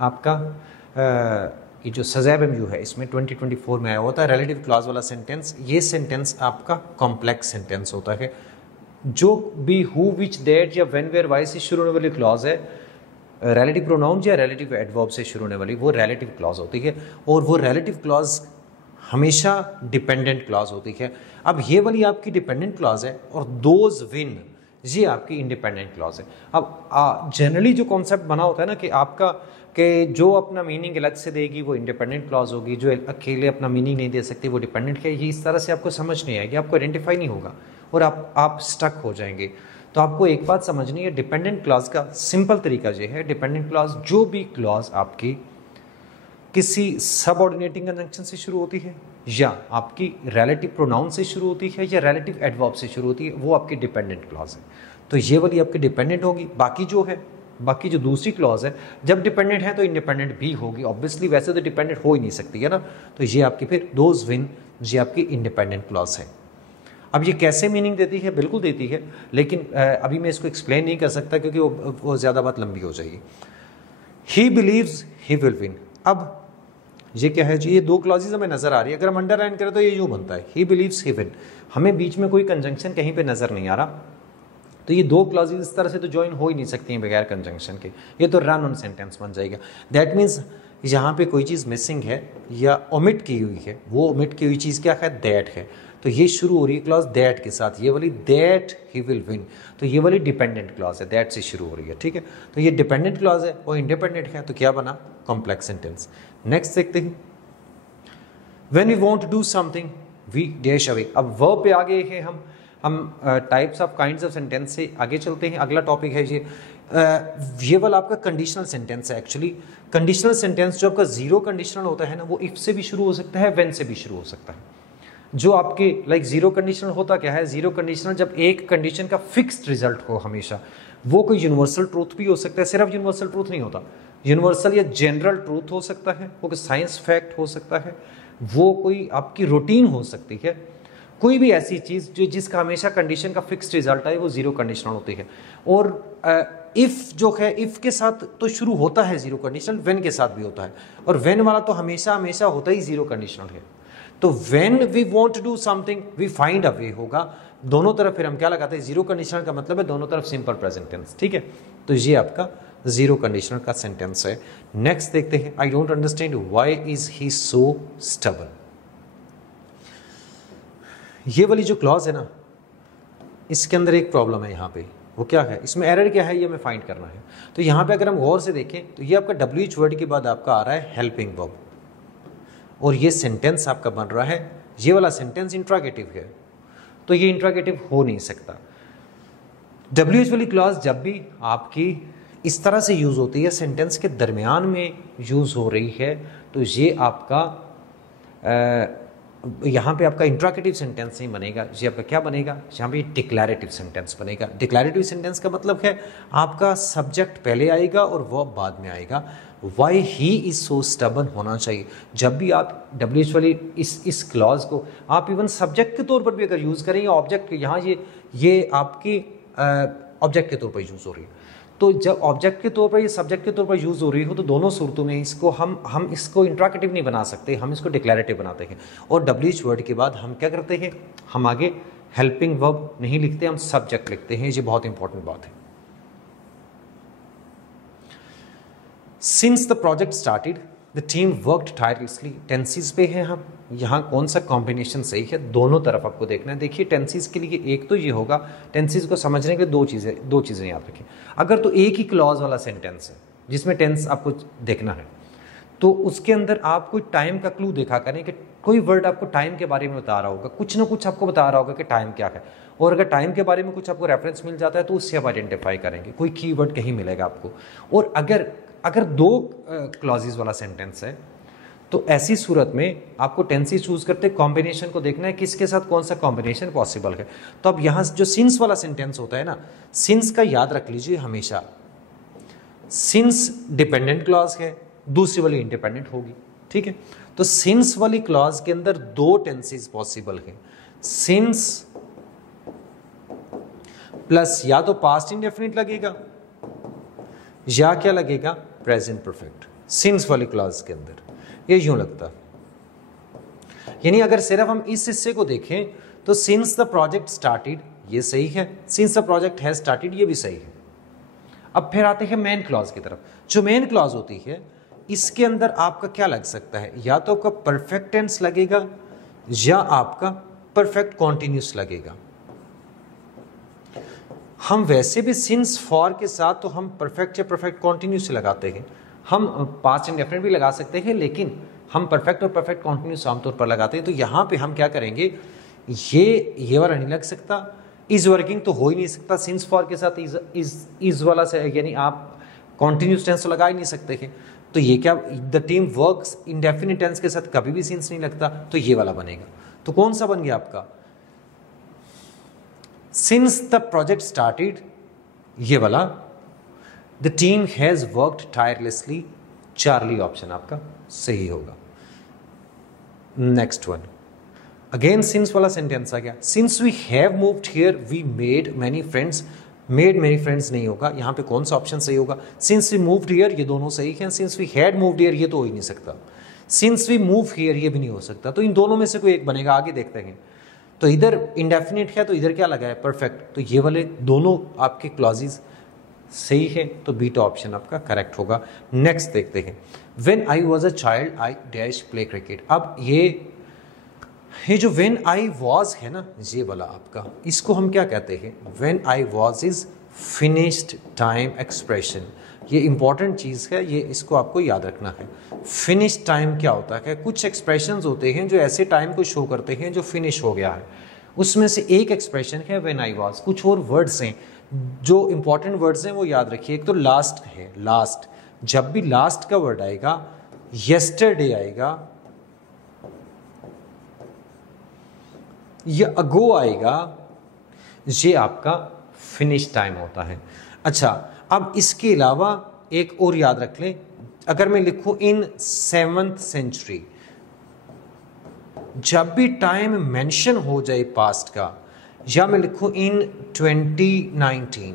आपका ये जो सजैब एमयू है इसमें 2024 में आया हुआ था रिलेटिव क्लॉज वाला सेंटेंस। ये सेंटेंस आपका कॉम्प्लेक्स सेंटेंस होता है। जो भी हु, विच, दैट या व्हेन, वेयर, व्हाई से शुरू होने वाली क्लॉज है, रिलेटिव प्रोनाउन या रिलेटिव एडवर्ब से शुरू होने वाली, वो रिलेटिव क्लॉज होती है और वो रिलेटिव क्लॉज हमेशा डिपेंडेंट क्लॉज होती है। अब ये वाली आपकी डिपेंडेंट क्लॉज है और दोज विन ये आपकी इंडिपेंडेंट क्लॉज है। अब जनरली जो कॉन्सेप्ट बना होता है ना कि आपका कि जो अपना मीनिंग अलग से देगी वो इंडिपेंडेंट क्लॉज होगी, जो अकेले अपना मीनिंग नहीं दे सकती वो डिपेंडेंट है। ये इस तरह से आपको समझ नहीं आएगी, आपको आइडेंटिफाई नहीं होगा और आप स्टक हो जाएंगे। तो आपको एक बात समझनी है, डिपेंडेंट क्लॉज का सिंपल तरीका ये है, डिपेंडेंट क्लॉज जो भी क्लॉज आपकी किसी सबऑर्डिनेटिंग कंजंक्शन से शुरू होती है या आपकी रिलेटिव प्रोनाउन से शुरू होती है या रिलेटिव एडवर्ब से शुरू होती है, वो आपकी डिपेंडेंट क्लॉज है। तो ये वाली आपकी डिपेंडेंट होगी। बाकी जो दूसरी क्लॉज है जब डिपेंडेंट है तो इंडिपेंडेंट भी होगी ऑब्वियसली, वैसे तो डिपेंडेंट हो ही नहीं सकती है ना। तो ये आपकी फिर दोज विन, ये आपकी इंडिपेंडेंट क्लॉज है। अब ये कैसे मीनिंग देती है? बिल्कुल देती है, लेकिन अभी मैं इसको एक्सप्लेन नहीं कर सकता क्योंकि वो ज़्यादा बात लंबी हो जाएगी। He believes he will win. अब ये क्या है जी? ये दो क्लॉजेज हमें नजर आ रही है। अगर हम अंडरलाइन करें तो ये यूं बनता है, ही बिलीव्स ही विन। हमें बीच में कोई कंजंक्शन कहीं पे नजर नहीं आ रहा, तो ये दो क्लॉजेज इस तरह से तो ज्वाइन हो ही नहीं सकती हैं बगैर कंजंक्शन के। ये तो रन ऑन सेंटेंस बन जाएगा। दैट मीन्स यहाँ पे कोई चीज़ मिसिंग है या ओमिट की हुई है। वो ओमिट की हुई चीज़ क्या है? दैट है। तो ये शुरू हो रही है क्लॉज दैट के साथ, ये वाली दैट ही विल विन। तो ये वाली डिपेंडेंट क्लॉज है, दैट से शुरू हो रही है, ठीक है। तो ये डिपेंडेंट क्लॉज है और इंडिपेंडेंट है, तो क्या बना? Complex sentence. नेक्स्ट देखते हैं, when we want to do something we dash away. अब वर्ब पे आ गए हैं हम types of kinds of sentence से आगे चलते हैं। अगला टॉपिक है ये वाला आपका कंडीशनल सेंटेंस है। एक्चुअली कंडीशनल सेंटेंस जो आपका जीरो कंडीशनल होता है ना, वो इफ से भी शुरू हो सकता है, व्हेन से भी शुरू हो सकता है। जो आपके लाइक जीरो कंडीशनल होता क्या है? जीरो कंडीशनल जब एक कंडीशन का फिक्स्ड रिजल्ट हो हमेशा, वो कोई यूनिवर्सल ट्रूथ भी हो सकता है, सिर्फ यूनिवर्सल ट्रूथ नहीं होता, यूनिवर्सल या जनरल ट्रूथ हो सकता है, वो कोई साइंस फैक्ट हो सकता है, वो कोई आपकी रूटीन हो सकती है, कोई भी ऐसी चीज जो जिसका हमेशा कंडीशन का फिक्स्ड रिजल्ट है, वो जीरो कंडीशनल होती है। और इफ जो है, इफ के साथ तो शुरू होता है जीरो कंडीशनल, व्हेन के साथ भी होता है, और व्हेन वाला तो हमेशा हमेशा होता ही जीरो कंडीशनल है। तो when we want to do something we find a way होगा, दोनों तरफ फिर हम क्या लगाते हैं? जीरो कंडीशनल का मतलब है दोनों तरफ सिंपल प्रेजेंट टेंस, ठीक है। तो ये आपका जीरो कंडीशनल का सेंटेंस है। नेक्स्ट देखते हैं, I don't understand why is he so stubborn. ये वाली जो क्लॉज है ना, इसके अंदर एक प्रॉब्लम है यहाँ पे। वो क्या है? इसमें एरर क्या है, ये हमें फाइंड करना है। तो यहाँ पे अगर हम गौर से देखें तो ये आपका WH वर्ड के बाद आपका आ रहा है हेल्पिंग वर्ब, और ये सेंटेंस आपका बन रहा है, ये वाला सेंटेंस इंट्रोगेटिव है, तो ये इंट्रोगेटिव हो नहीं सकता। WH वाली क्लॉज जब भी आपकी इस तरह से यूज होती है, सेंटेंस के दरमियान में यूज हो रही है, तो ये आपका यहाँ पे आपका इंट्रोगेटिव सेंटेंस नहीं बनेगा, ये आपका क्या बनेगा? यहाँ पे डिक्लेरेटिव सेंटेंस बनेगा। डिक्लेरेटिव सेंटेंस का मतलब है आपका सब्जेक्ट पहले आएगा और वर्ब बाद में आएगा। Why he is so stubborn होना चाहिए। जब भी आप WH वाली इस क्लॉज को आप इवन सब्जेक्ट के तौर पर भी अगर यूज करें या ऑब्जेक्ट, यहाँ ये आपकी ऑब्जेक्ट के तौर पर यूज हो रही है, तो जब ऑब्जेक्ट के तौर पर या सब्जेक्ट के तौर पर यूज हो रही हो, तो दोनों सूरतों में इसको हम इसको इंट्रोगेटिव नहीं बना सकते, हम इसको डिक्लेरेटिव बनाते हैं। और WH वर्ड के बाद हम क्या करते हैं? हम आगे हेल्पिंग वर्ब नहीं लिखते, हम सब्जेक्ट लिखते हैं। ये बहुत इंपॉर्टेंट बात है। Since the project started the team worked tirelessly. Tenses पे है हम, यहाँ कौन सा कॉम्बिनेशन सही है, दोनों तरफ आपको देखना है। देखिए टेंसेस के लिए एक तो ये होगा, टेंसेस को समझने के लिए दो चीज़ें याद रखें। अगर तो एक ही क्लॉज वाला सेंटेंस है जिसमें टेंस आपको देखना है, तो उसके अंदर आप कोई टाइम का क्लू देखा करें कि कोई वर्ड आपको टाइम के बारे में बता रहा होगा, कुछ ना कुछ आपको बता रहा होगा कि टाइम क्या है, और अगर टाइम के बारे में कुछ आपको रेफरेंस मिल जाता है तो उससे आप आइडेंटिफाई करेंगे, कोई कीवर्ड कहीं मिलेगा आपको। और अगर दो क्लॉजेस वाला सेंटेंस है तो ऐसी सूरत में आपको टेंसेस चूज करते कॉम्बिनेशन को देखना है किसके साथ कौन सा कॉम्बिनेशन पॉसिबल है। तो अब यहाँ जो सिंस वाला सेंटेंस होता है ना, सिंस का याद रख लीजिए हमेशा, सिंस डिपेंडेंट क्लॉज है, दूसरी वाली इंडिपेंडेंट होगी, ठीक है। तो सिंस वाली क्लॉज के अंदर दो टेंसेस पॉसिबल है, सिंस प्लस या तो पास्ट इंडेफिनिट लगेगा या क्या लगेगा, प्रेजेंट परफेक्ट, सिंस वाली क्लॉज के अंदर ये यूं लगता। यानी अगर सिर्फ हम इस हिस्से को देखें तो सिंस द प्रोजेक्ट स्टार्टेड ये सही है, since the project has started ये भी सही है। अब फिर आते हैं मेन क्लॉज की तरफ। जो मेन क्लॉज होती है इसके अंदर आपका क्या लग सकता है, या तो आपका परफेक्ट टेंस लगेगा या आपका परफेक्ट कॉन्टिन्यूस लगेगा। हम वैसे भी सिंस फॉर के साथ तो हम परफेक्ट या परफेक्ट कॉन्टिन्यूस लगाते हैं, हम पास्ट इंडेफिनिट भी लगा सकते हैं, लेकिन हम परफेक्ट और परफेक्ट कॉन्टिन्यूस आमतौर पर लगाते हैं। तो यहाँ पे हम क्या करेंगे, ये वाला नहीं लग सकता, इज वर्किंग तो हो ही नहीं सकता, सिंस फॉर के साथ इज वाला से यानी आप कॉन्टिन्यूस टेंस तो लगा ही नहीं सकते हैं। तो ये क्या, the team works indefinite tense के साथ कभी भी सिंस नहीं लगता, तो ये वाला बनेगा। तो कौन सा बन गया आपका, सिंस द प्रोजेक्ट स्टार्टेड ये वाला, the team has worked tirelessly, Charlie option आपका सही होगा। नेक्स्ट वन, अगेन सिंस वाला सेंटेंस आ गया, since we have moved here we made many friends, made many friends नहीं होगा, यहाँ पे कौन सा ऑप्शन सही होगा, सिंस वी मूव्ड हियर ये दोनों सही हैं, since we had moved here ये तो हो ही नहीं सकता, सिंस वी मूव हियर ये भी नहीं हो सकता। तो इन दोनों में से कोई एक बनेगा, आगे देखते हैं। तो इधर इंडेफिनिट है तो इधर क्या लगा है, परफेक्ट, तो ये वाले दोनों आपके क्लॉजेस सही है, तो बीटा ऑप्शन आपका करेक्ट होगा। नेक्स्ट देखते हैं, when I was a child I dash play cricket. अब ये जो व्हेन आई वाज है ना, ये वाला आपका, इसको हम क्या कहते हैं, when I was is finished time expression. ये इंपॉर्टेंट चीज़ है, ये इसको आपको याद रखना है। फिनिश टाइम क्या होता है, कुछ एक्सप्रेशंस होते हैं जो ऐसे टाइम को शो करते हैं जो फिनिश हो गया है, उसमें से एक एक्सप्रेशन है व्हेन आई वाज। कुछ और वर्ड्स हैं जो इंपॉर्टेंट वर्ड्स हैं वो याद रखिए। एक तो लास्ट है, लास्ट, जब भी लास्ट का वर्ड आएगा, यस्टरडे आएगा या अगो आएगा, ये आपका फिनिश टाइम होता है। अच्छा, अब इसके अलावा एक और याद रख लें, अगर मैं लिखूं इन 7th सेंचुरी, जब भी टाइम मेंशन हो जाए पास्ट का, या मैं लिखूं इन 2019,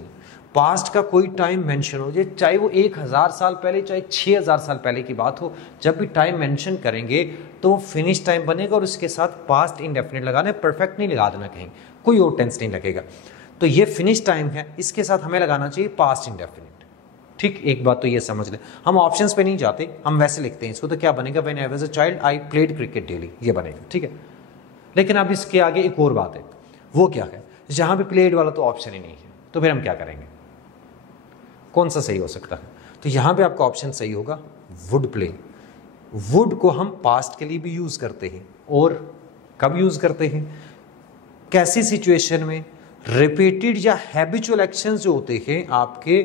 पास्ट का कोई टाइम मेंशन हो जाए, चाहे वो 1000 साल पहले चाहे 6000 साल पहले की बात हो, जब भी टाइम मेंशन करेंगे तो वो फिनिश टाइम बनेगा और उसके साथ पास्ट इंडेफिनिट लगाना, परफेक्ट नहीं लगा देना कहीं, कोई और टेंस नहीं लगेगा। तो ये फिनिश टाइम है, इसके साथ हमें लगाना चाहिए पास्ट इंडेफिनिट। ठीक, एक बात तो ये समझ लें, हम ऑप्शंस पे नहीं जाते, हम वैसे लिखते हैं इसको। तो क्या बनेगा, when I was a child I played cricket daily, ये बनेगा, ठीक है। लेकिन अब इसके आगे एक और बात है, वो क्या है, जहां पे प्लेड वाला तो ऑप्शन ही नहीं है, तो फिर हम क्या करेंगे, कौन सा सही हो सकता है। तो यहां पे आपका ऑप्शन सही होगा वुड प्ले। वुड को हम पास्ट के लिए भी यूज करते हैं, और कब यूज करते हैं, कैसी सिचुएशन में, रिपीटेड या हैबिचुअल एक्शंस जो होते हैं आपके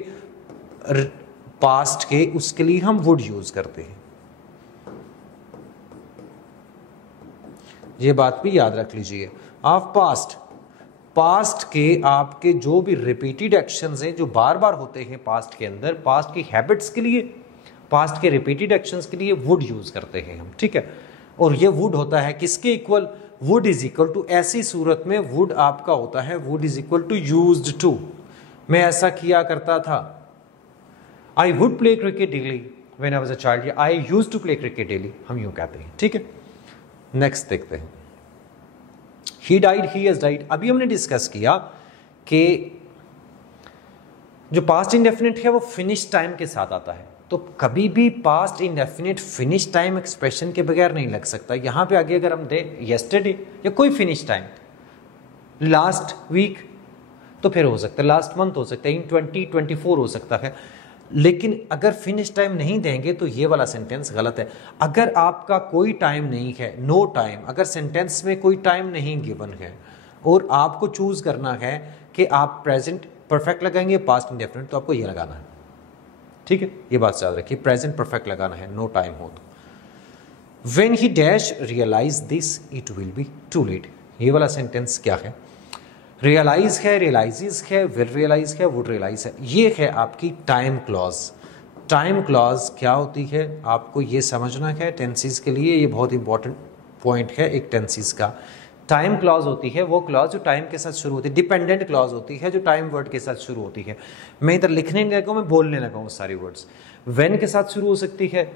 पास्ट के, उसके लिए हम वुड यूज करते हैं। ये बात भी याद रख लीजिए आप। पास्ट के आपके जो भी रिपीटेड एक्शंस हैं जो बार बार होते हैं पास्ट के अंदर, पास्ट की हैबिट्स के लिए, पास्ट के रिपीटेड एक्शंस के लिए वुड यूज करते हैं हम, ठीक है। और ये वुड होता है किसके इक्वल, वुड इज इक्वल टू, ऐसी सूरत में वुड आपका होता है would is equal to used to, मैं ऐसा किया करता था। I would play cricket daily when I was a child, या I used to play cricket daily, हम यूं कहते हैं, ठीक है। नेक्स्ट देखते हैं, he died, he has died. अभी हमने डिस्कस किया कि जो पास्ट इंडेफिनिट है वो फिनिश टाइम के साथ आता है, तो कभी भी past indefinite finish time expression के बगैर नहीं लग सकता। यहां पे आगे अगर हम दे यस्टरडे या कोई फिनिश टाइम, लास्ट वीक, तो फिर हो सकता है लास्ट मंथ हो सकता है, इन 2024 हो सकता है। लेकिन अगर फिनिश टाइम नहीं देंगे तो ये वाला सेंटेंस गलत है। अगर आपका कोई टाइम नहीं है, नो टाइम, अगर सेंटेंस में कोई टाइम नहीं गिवन है और आपको चूज करना है कि आप प्रेजेंट परफेक्ट लगाएंगे पास्ट इंडेफिनिट, तो आपको ये लगाना है, ठीक है, ये बात याद रखिए, प्रेजेंट परफेक्ट लगाना है, नो टाइम हो तो। When he dash realize this, it will be too late। ये वाला सेंटेंस क्या है? रियलाइज है, रियलाइजेस है, विल रियलाइज है, वुड रियलाइज है, ये है आपकी टाइम क्लॉज। टाइम क्लॉज क्या होती है आपको ये समझना है टेंसेस के लिए, ये बहुत इंपॉर्टेंट पॉइंट है एक टेंसेस का। टाइम क्लॉज होती है वो क्लॉज जो टाइम के साथ शुरू होती है, डिपेंडेंट क्लॉज होती है जो टाइम वर्ड के साथ शुरू होती है। मैं इधर लिखने नहीं लगा हूं, मैं बोलने लगा हूं सारी वर्ड्स। व्हेन के साथ शुरू हो सकती है,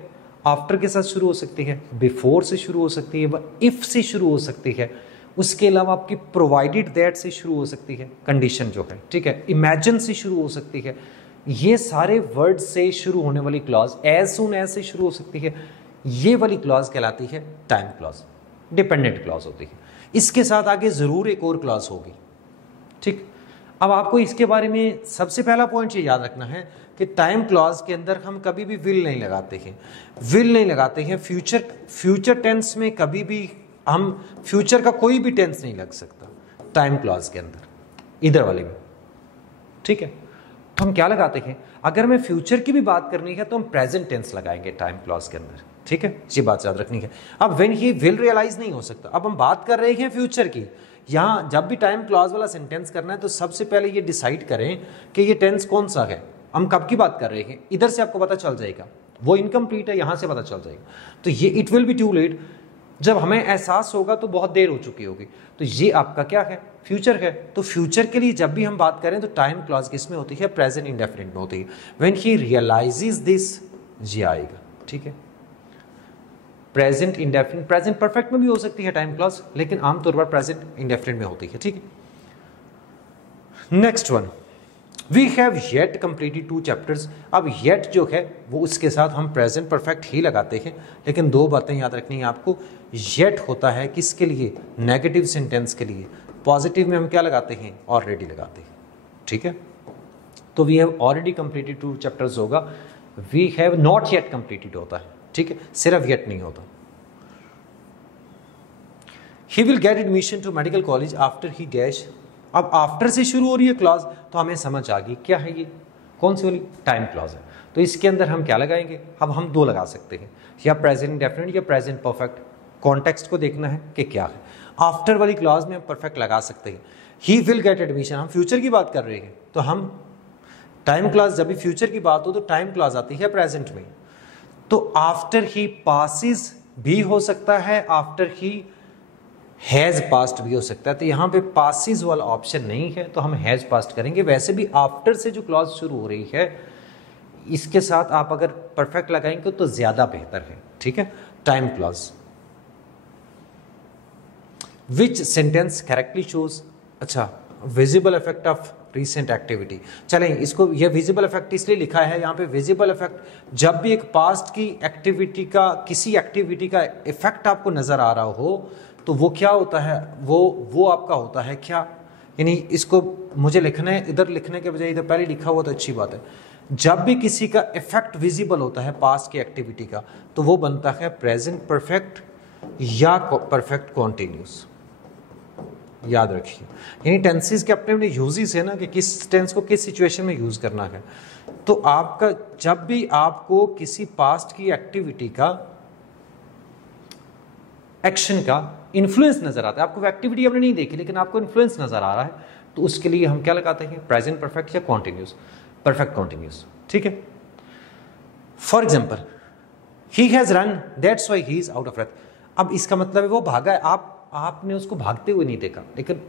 आफ्टर के साथ शुरू हो सकती है, बिफोर से शुरू हो सकती है, इफ से शुरू हो सकती है, उसके अलावा आपकी प्रोवाइडेड दैट से शुरू हो सकती है कंडीशन जो है, ठीक है, इमेजिन से शुरू हो सकती है। ये सारे वर्ड से शुरू होने वाली क्लॉज, एज सून एज से शुरू हो सकती है, ये वाली क्लॉज कहलाती है टाइम क्लॉज, डिपेंडेंट क्लॉज होती है। इसके साथ आगे जरूर एक और क्लॉज होगी, ठीक। अब आपको इसके बारे में सबसे पहला पॉइंट ये याद रखना है कि टाइम क्लॉज के अंदर हम कभी भी विल नहीं लगाते हैं, विल नहीं लगाते हैं। फ्यूचर टेंस में कभी भी हम फ्यूचर का कोई भी टेंस नहीं लग सकता टाइम क्लॉज के अंदर, इधर वाले में, ठीक है। तो हम क्या लगाते हैं, अगर हमें फ्यूचर की भी बात करनी है तो हम प्रेजेंट टेंस लगाएंगे टाइम क्लॉज के अंदर, ठीक है, ये बात याद रखनी है। अब व्हेन ही विल रियलाइज नहीं हो सकता, अब हम बात कर रहे हैं फ्यूचर की। यहां जब भी टाइम क्लॉज वाला सेंटेंस करना है तो सबसे पहले ये डिसाइड करें कि ये टेंस कौन सा है, हम कब की बात कर रहे हैं। इधर से आपको पता चल जाएगा वो इनकम्प्लीट है, यहां से पता चल जाएगा। तो ये it will be too late, जब हमें एहसास होगा तो बहुत देर हो चुकी होगी। तो ये आपका क्या है, फ्यूचर है। तो फ्यूचर के लिए जब भी हम बात करें तो टाइम क्लॉज किस में होती है, प्रेजेंट इंडेफिनिट में होती है। व्हेन ही रियलाइजेस दिस, ये आएगा, ठीक है। प्रेजेंट इंडेफिनिट, प्रेजेंट परफेक्ट में भी हो सकती है टाइम क्लॉज, लेकिन आमतौर पर प्रेजेंट इंडेफिनिट में होती है, ठीक है। Next one, we have yet completed 2 chapters. अब येट जो है वो उसके साथ हम प्रेजेंट परफेक्ट ही लगाते हैं, लेकिन 2 बातें याद रखनी है आपको। येट होता है किसके लिए, नेगेटिव सेंटेंस के लिए। पॉजिटिव में हम क्या लगाते हैं, ऑलरेडी लगाते हैं, ठीक है। तो we have already completed 2 chapters होगा, we have not yet completed होता है, ठीक है, सिर्फ येट नहीं होता। He will get admission to medical college after he dash. अब आफ्टर से शुरू हो रही है क्लॉज, तो हमें समझ आ गई क्या है ये, कौन सी वाली, टाइम क्लॉज है। तो इसके अंदर हम क्या लगाएंगे, अब हम 2 लगा सकते हैं, या प्रेजेंट इंडेफिनिट या प्रेजेंट परफेक्ट। कॉन्टेक्स्ट को देखना है कि क्या है। आफ्टर वाली क्लॉज में हम परफेक्ट लगा सकते हैं। ही विल गेट एडमिशन, हम फ्यूचर की बात कर रहे हैं, तो हम टाइम क्लॉज, जब भी फ्यूचर की बात हो तो टाइम क्लॉज आती है प्रेजेंट में। तो आफ्टर ही पासिस भी हो सकता है, आफ्टर ही हैज पास्ट भी हो सकता है। तो यहाँ पे पासिस वाला ऑप्शन नहीं है, तो हम हैज पास्ट करेंगे। वैसे भी आफ्टर से जो क्लॉज शुरू हो रही है, इसके साथ आप अगर परफेक्ट लगाएंगे तो ज्यादा बेहतर है, ठीक है। Time clause, which sentence correctly shows, अच्छा, visible effect of recent activity. चलें, इसको ये विजिबल इफेक्ट इसलिए लिखा है यहाँ पे, विजिबल इफेक्ट जब भी एक पास्ट की एक्टिविटी का, किसी एक्टिविटी का इफेक्ट आपको नजर आ रहा हो, तो वो क्या होता है, वो आपका होता है क्या, यानी इसको मुझे लिखना है, इधर लिखने के बजाय इधर पहले लिखा हुआ तो अच्छी बात है। जब भी किसी का इफेक्ट विजिबल होता है पास्ट की एक्टिविटी का, तो वो बनता है प्रेजेंट परफेक्ट या परफेक्ट कॉन्टिन्यूस। याद रखिए, यानी टेंसेस के अपने अपने यूजेस है ना, कि किस टेंस को किस सिचुएशन में यूज करना है। तो आपका जब भी आपको किसी पास्ट की एक्टिविटी का, एक्शन का इन्फ्लुएंस नजर आता है, आपको एक्टिविटी आपने नहीं देखी लेकिन आपको इन्फ्लुएंस नजर आ रहा है, तो उसके लिए हम क्या लगाते हैं, प्रेजेंट परफेक्ट या कॉन्टिन्यूस, परफेक्ट कॉन्टिन्यूस, ठीक है। For example, he has run that's why he is out of breath. अब इसका मतलब है वो भागा है, आपने उसको भागते हुए नहीं देखा, लेकिन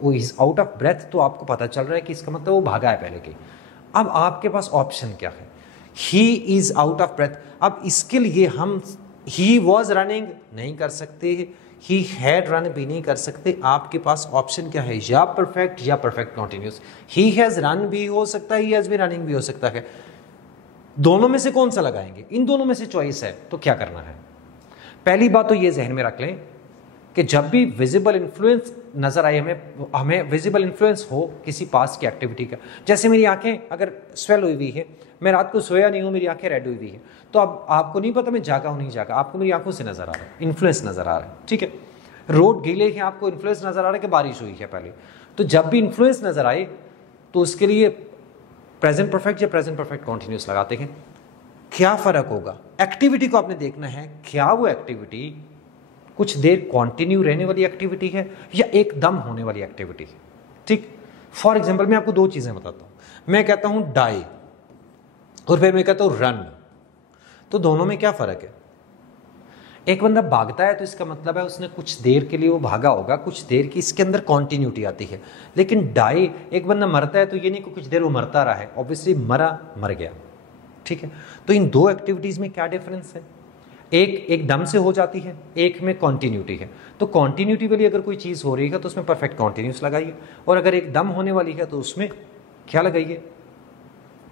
वो इज आउट ऑफ ब्रेथ, तो आपको पता चल रहा है कि इसका मतलब वो भागा है पहले के। अब आपके पास ऑप्शन क्या है, he is out of breath. अब इसके लिए हम ही वॉज रनिंग नहीं कर सकते, ही हैड रन भी नहीं कर सकते। आपके पास ऑप्शन क्या है, या परफेक्ट या perfect continuous. He has run भी हो सकता है, ही हैज बीन रनिंग भी हो सकता है। दोनों में से कौन सा लगाएंगे, इन दोनों में से चॉइस है, तो क्या करना है। पहली बात तो ये जहन में रख लें कि जब भी विजिबल इन्फ्लुएंस नजर आए, हमें विजिबल इन्फ्लुएंस हो किसी पास्ट की एक्टिविटी का। जैसे मेरी आंखें अगर स्वेल हुई हुई है, मैं रात को सोया नहीं हूं, मेरी आंखें रेड हुई हुई है, तो अब आपको नहीं पता मैं जागा हूं नहीं जागा, आपको मेरी आंखों से नजर आ रहा है, इन्फ्लुएंस नजर आ रहा है, ठीक है। रोड गीले हैं, आपको इन्फ्लुएंस नजर आ रहा है कि बारिश हुई है पहले, तो जब भी इन्फ्लुएंस नजर आए तो उसके लिए प्रेजेंट परफेक्ट या प्रेजेंट परफेक्ट कॉन्टिन्यूस लगाते हैं। क्या फर्क होगा, एक्टिविटी को आपने देखना है, क्या वो एक्टिविटी कुछ देर कॉन्टिन्यू रहने वाली एक्टिविटी है या एकदम होने वाली एक्टिविटी है। ठीक, फॉर एग्जाम्पल मैं आपको दो चीजें बताता हूं, मैं कहता हूं डाई और फिर मैं कहता हूं रन, तो दोनों में क्या फर्क है। एक बंदा भागता है तो इसका मतलब है उसने कुछ देर के लिए वो भागा होगा, कुछ देर की इसके अंदर कॉन्टिन्यूटी आती है। लेकिन डाई, एक बंदा मरता है तो ये नहीं कि कुछ देर वो मरता रहा है, ऑब्वियसली मरा मर गया। ठीक है, तो इन दो एक्टिविटीज में क्या डिफरेंस है, एक एकदम से हो जाती है, एक में कॉन्टिन्यूटी है। तो कॉन्टिन्यूटी वाली अगर कोई चीज हो रही है तो उसमें परफेक्ट कॉन्टिन्यूस लगाइए, और अगर एकदम होने वाली है तो उसमें क्या लगाइए,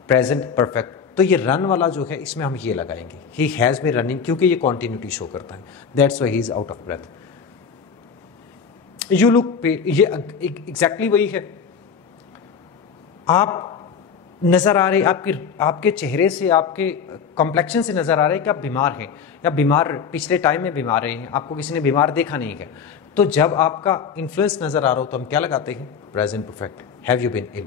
प्रेजेंट परफेक्ट। तो ये रन वाला जो है इसमें हम ये लगाएंगे, ही हैज बीन रनिंग, क्योंकि ये कॉन्टिन्यूटी शो करता है, that's why he is out of breath. You look पे, ये एग्जैक्टली वही है। आप नजर आ रहे, आपके चेहरे से, आपके कॉम्प्लेक्शन से नजर आ रहा है कि आप बीमार हैं, या बीमार पिछले टाइम में बीमार रहे हैं, आपको किसी ने बीमार देखा नहीं है। तो जब आपका इन्फ्लुएंस नजर आ रहा हो तो हम क्या लगाते हैं, present perfect, have you been ill.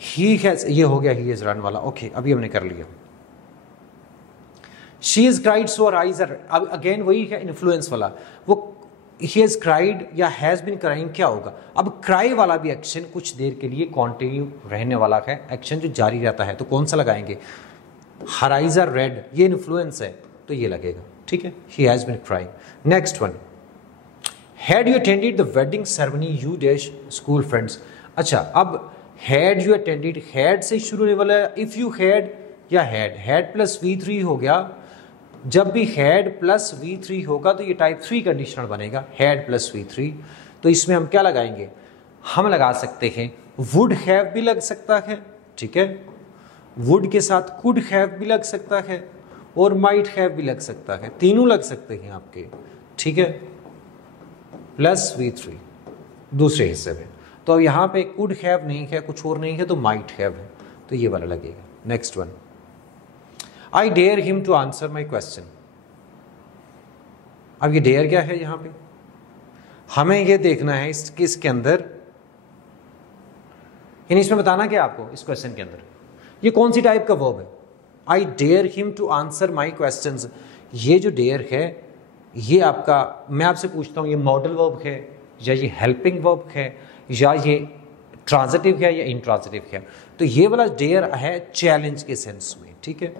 He has, ये हो गया ही इज रन वाला, ओके अभी हमने कर लिया। She is cried so her eyes are, अब अगेन वही है इन्फ्लुएंस वाला, वो he has cried या has been crying क्या होगा। अब क्राई वाला भी एक्शन कुछ देर के लिए कॉन्टिन्यू रहने वाला है, एक्शन जो जारी रहता है, तो कौन सा लगाएंगे, her eyes are red, ये इन्फ्लुएंस है तो ये लगेगा। ठीक है, he has been crying। Next one, had you attended the wedding ceremony you dash school friends। अच्छा, अब had you attended, had से शुरू होने वाला है, if you had या had प्लस V3 हो गया। जब भी had प्लस V3 होगा तो ये टाइप 3 कंडीशनल बनेगा, had प्लस V3। तो इसमें हम क्या लगाएंगे, हम लगा सकते हैं would have भी लग सकता है, ठीक है, would के साथ could have भी लग सकता है और might have भी लग सकता है, तीनों लग सकते हैं आपके। ठीक है, प्लस V3 दूसरे हिस्से में। तो अब यहाँ पे could have नहीं है, कुछ और नहीं है, तो might have है, तो ये वाला लगेगा। Next one, I dare him to answer my question। अब ये डेयर क्या है, यहां पे हमें ये देखना है इसके अंदर, यानी इसमें बताना क्या आपको, इस क्वेश्चन के अंदर ये कौन सी टाइप का वर्ब है। I dare him to answer my questions, ये जो डेयर है ये आपका, मैं आपसे पूछता हूं ये मॉडल वर्ब है या ये हेल्पिंग वर्ब है या ये ट्रांजिटिव है या इंट्रांजिटिव है। तो ये वाला डेयर है चैलेंज के सेंस में। ठीक है,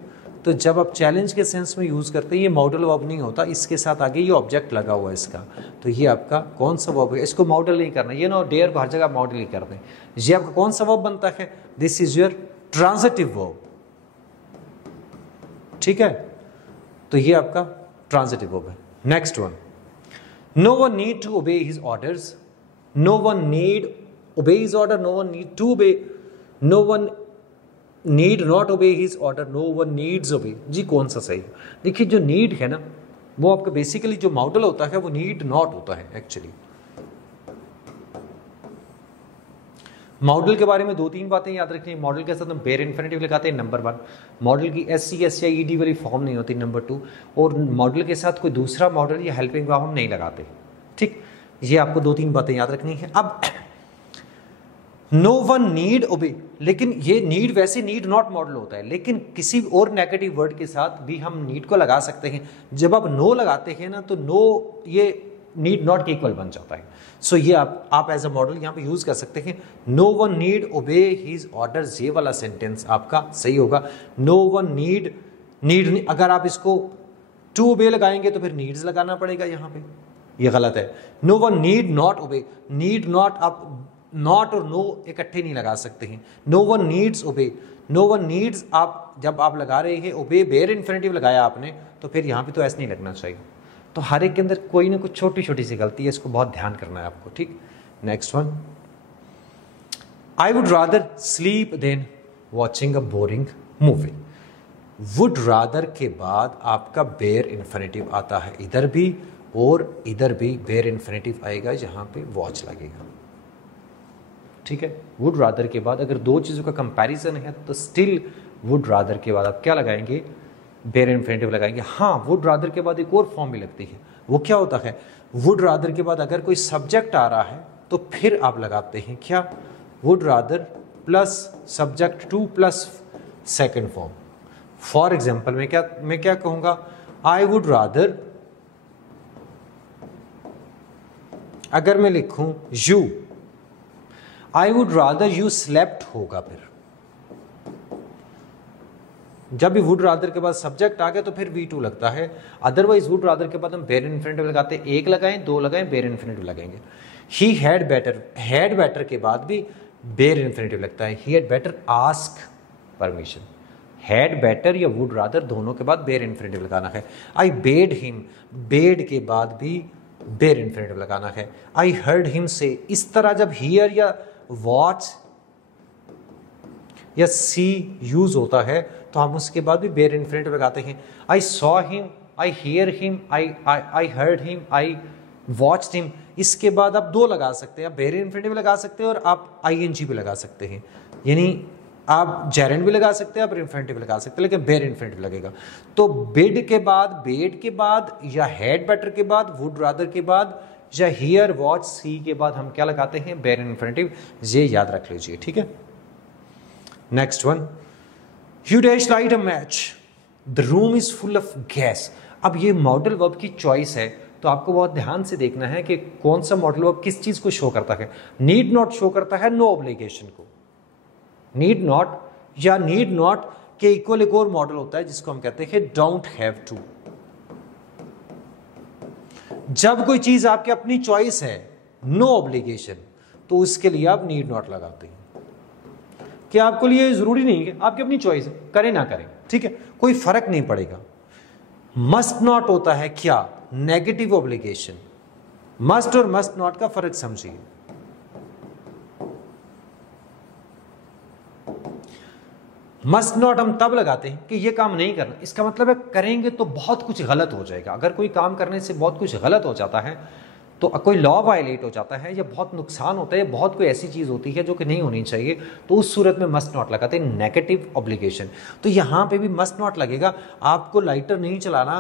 तो जब आप चैलेंज के सेंस में यूज करते हैं ये मॉडल वर्ब नहीं होता, इसके साथ आगे ये ऑब्जेक्ट लगा हुआ है इसका, तो ये आपका कौन सा वर्ब है, इसको मॉडल नहीं करना, ये ना डेयर को हर जगह मॉडल ही कर दें। ये आपका कौन सा वर्ब बनता है, this is your transitive verb. ठीक है, तो ये आपका ट्रांजिटिव वर्ब है। Next one, no one need to obey his orders, no one need obey his order, no one need to obey, no one need not obey his order, no one needs obey. जी कौन सा सही है, देखिए जो need है ना वो आपका बेसिकली जो मॉडल होता है वो नीड नॉट होता है। एक्चुअली मॉडल के बारे में दो तीन बातें याद रखनी है। मॉडल के साथ हम बेयर इन्फिनिटिव लगाते हैं, नंबर 1, मॉडल की SC SC या ED वाली फॉर्म नहीं होती, नंबर 2, और मॉडल के साथ कोई दूसरा मॉडल या हेल्पिंग वर्ब हम नहीं लगाते। ठीक, ये आपको दो तीन बातें याद रखनी है। अब नो वन नीड ओबे, लेकिन ये नीड वैसे नीड नॉट मॉडल होता है, लेकिन किसी और नेगेटिव वर्ड के साथ भी हम नीड को लगा सकते हैं। जब आप नो लगाते हैं ना तो नो ये नीड नॉट के इक्वल बन जाता है। सो ये आप एज अ मॉडल यहाँ पे यूज कर सकते हैं। No one need obey his orders, ये वाला सेंटेंस आपका सही होगा। नो वन नीड अगर आप इसको टू ओबे लगाएंगे तो फिर नीड्स लगाना पड़ेगा यहाँ पे, ये गलत है। No one need not obey, need not आप नॉट और नो इकट्ठे नहीं लगा सकते हैं। No one needs obey, no one needs आप जब आप लगा रहे हैं ओबे बेयर इन्फिनिटिव लगाया आपने तो फिर यहाँ पे तो ऐसा नहीं लगना चाहिए। तो हर एक के अंदर कोई ना कुछ छोटी छोटी सी गलती है, इसको बहुत ध्यान करना है आपको। ठीक, next one, I would rather sleep than watching a boring movie. Would rather के बाद आपका बेयर इन्फिनिटिव आता है इधर भी और इधर भी बेयर इन्फिनिटिव आएगा जहां पे वॉच लगेगा। ठीक है, वुड रादर के बाद अगर दो चीजों का कंपैरिजन है तो स्टिल वुड रादर के बाद आप क्या लगाएंगे, बेयर इन्फिनेटिव लगाएंगे। हाँ, वुड रादर के बाद एक और फॉर्म भी लगती है, वो क्या होता है, वुड रादर के बाद अगर कोई सब्जेक्ट आ रहा है तो फिर आप लगाते हैं क्या, would rather plus subject two plus second form. For example मैं क्या कहूंगा, आई वुड रादर, अगर मैं लिखूं you, I would rather you slept होगा। फिर जब भी वुड रादर के बाद सब्जेक्ट आ गया तो फिर V2 लगता है। अदरवाइज वुड रादर के बाद हम बेयर इन्फिनेटिव लगाते हैं, एक लगाएं, दो लगाएं, बेयर इन्फिनेटिव लगाएंगे। ही हैड बेटर के बाद भी बेयर इन्फिनेटिव लगता है। He had better ask permission. Had better या वुड रादर दोनों के बाद बेयर इन्फिनेटिव लगाना है। आई बेड हिम, बेड के बाद भी बेयर इन्फिनेटिव लगाना है। आई हर्ड हिम से, इस तरह जब हियर या वॉच या सी यूज होता है तो हम उसके बाद भी बेयर इन्फिनेटिव लगाते हैं। I saw him, I hear him, I heard him, I watched him. इसके बाद आप दो लगा सकते हैं, आप बेयर इन्फिनेटिव लगा सकते हैं और आप आईएनजी भी लगा सकते हैं, यानी आप जेरेंड भी लगा सकते हैं, आप इन्फिनेटिव लगा सकते हैं, लेकिन बेयर इन्फिनेटिव लगेगा। तो बेड के बाद या हैड बेटर के बाद, वुड रादर के बाद या हियर वॉच सी के बाद हम क्या लगाते हैं, बेयर इन्फिनेटिव। ये याद रख लीजिए, ठीक है। Next one, you dash light a match, the room is full of gas. अब ये मॉडल वर्ब की चॉइस है, तो आपको बहुत ध्यान से देखना है कि कौन सा मॉडल वर्ब किस चीज को शो करता है। नीड नॉट शो करता है नो ऑब्लिगेशन को, नीड नॉट या नीड नॉट के इक्वल एक और मॉडल होता है जिसको हम कहते हैं डोंट हैव टू। जब कोई चीज आपकी अपनी चॉइस है, नो ऑब्लिगेशन, तो उसके लिए आप नीड नॉट लगाते हैं कि आपको लिए जरूरी नहीं है, आपकी अपनी चॉइस है, करें ना करें, ठीक है, कोई फर्क नहीं पड़ेगा। मस्ट नॉट होता है क्या, नेगेटिव ऑब्लिगेशन। मस्ट और मस्ट नॉट का फर्क समझिए। मस्ट नॉट हम तब लगाते हैं कि ये काम नहीं करना, इसका मतलब है करेंगे तो बहुत कुछ गलत हो जाएगा। अगर कोई काम करने से बहुत कुछ गलत हो जाता है, तो कोई लॉ वायलेट हो जाता है या बहुत नुकसान होता है, बहुत कोई ऐसी चीज होती है जो कि नहीं होनी चाहिए, तो उस सूरत में मस्ट नॉट लगाते हैं, नेगेटिव ऑब्लिगेशन। तो यहां पे भी मस्ट नॉट लगेगा। आपको लाइटर नहीं चलाना,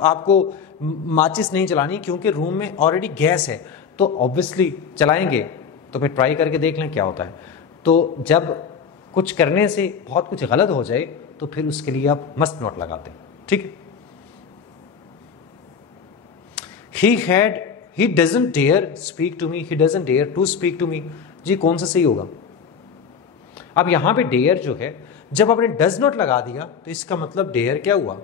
आपको माचिस नहीं चलानी, क्योंकि रूम में ऑलरेडी गैस है, तो ऑब्वियसली चलाएंगे। तो फिर ट्राई करके देख लें क्या होता है। तो जब कुछ करने से बहुत कुछ गलत हो जाए तो फिर उसके लिए आप मस्ट नॉट लगाते हैं, ठीक है। He doesn't dare speak to me, he doesn't dare to speak to me। जी कौन सा सही होगा? अब यहां पे डेयर जो है, जब आपने डज नॉट लगा दिया तो इसका मतलब डेयर क्या हुआ,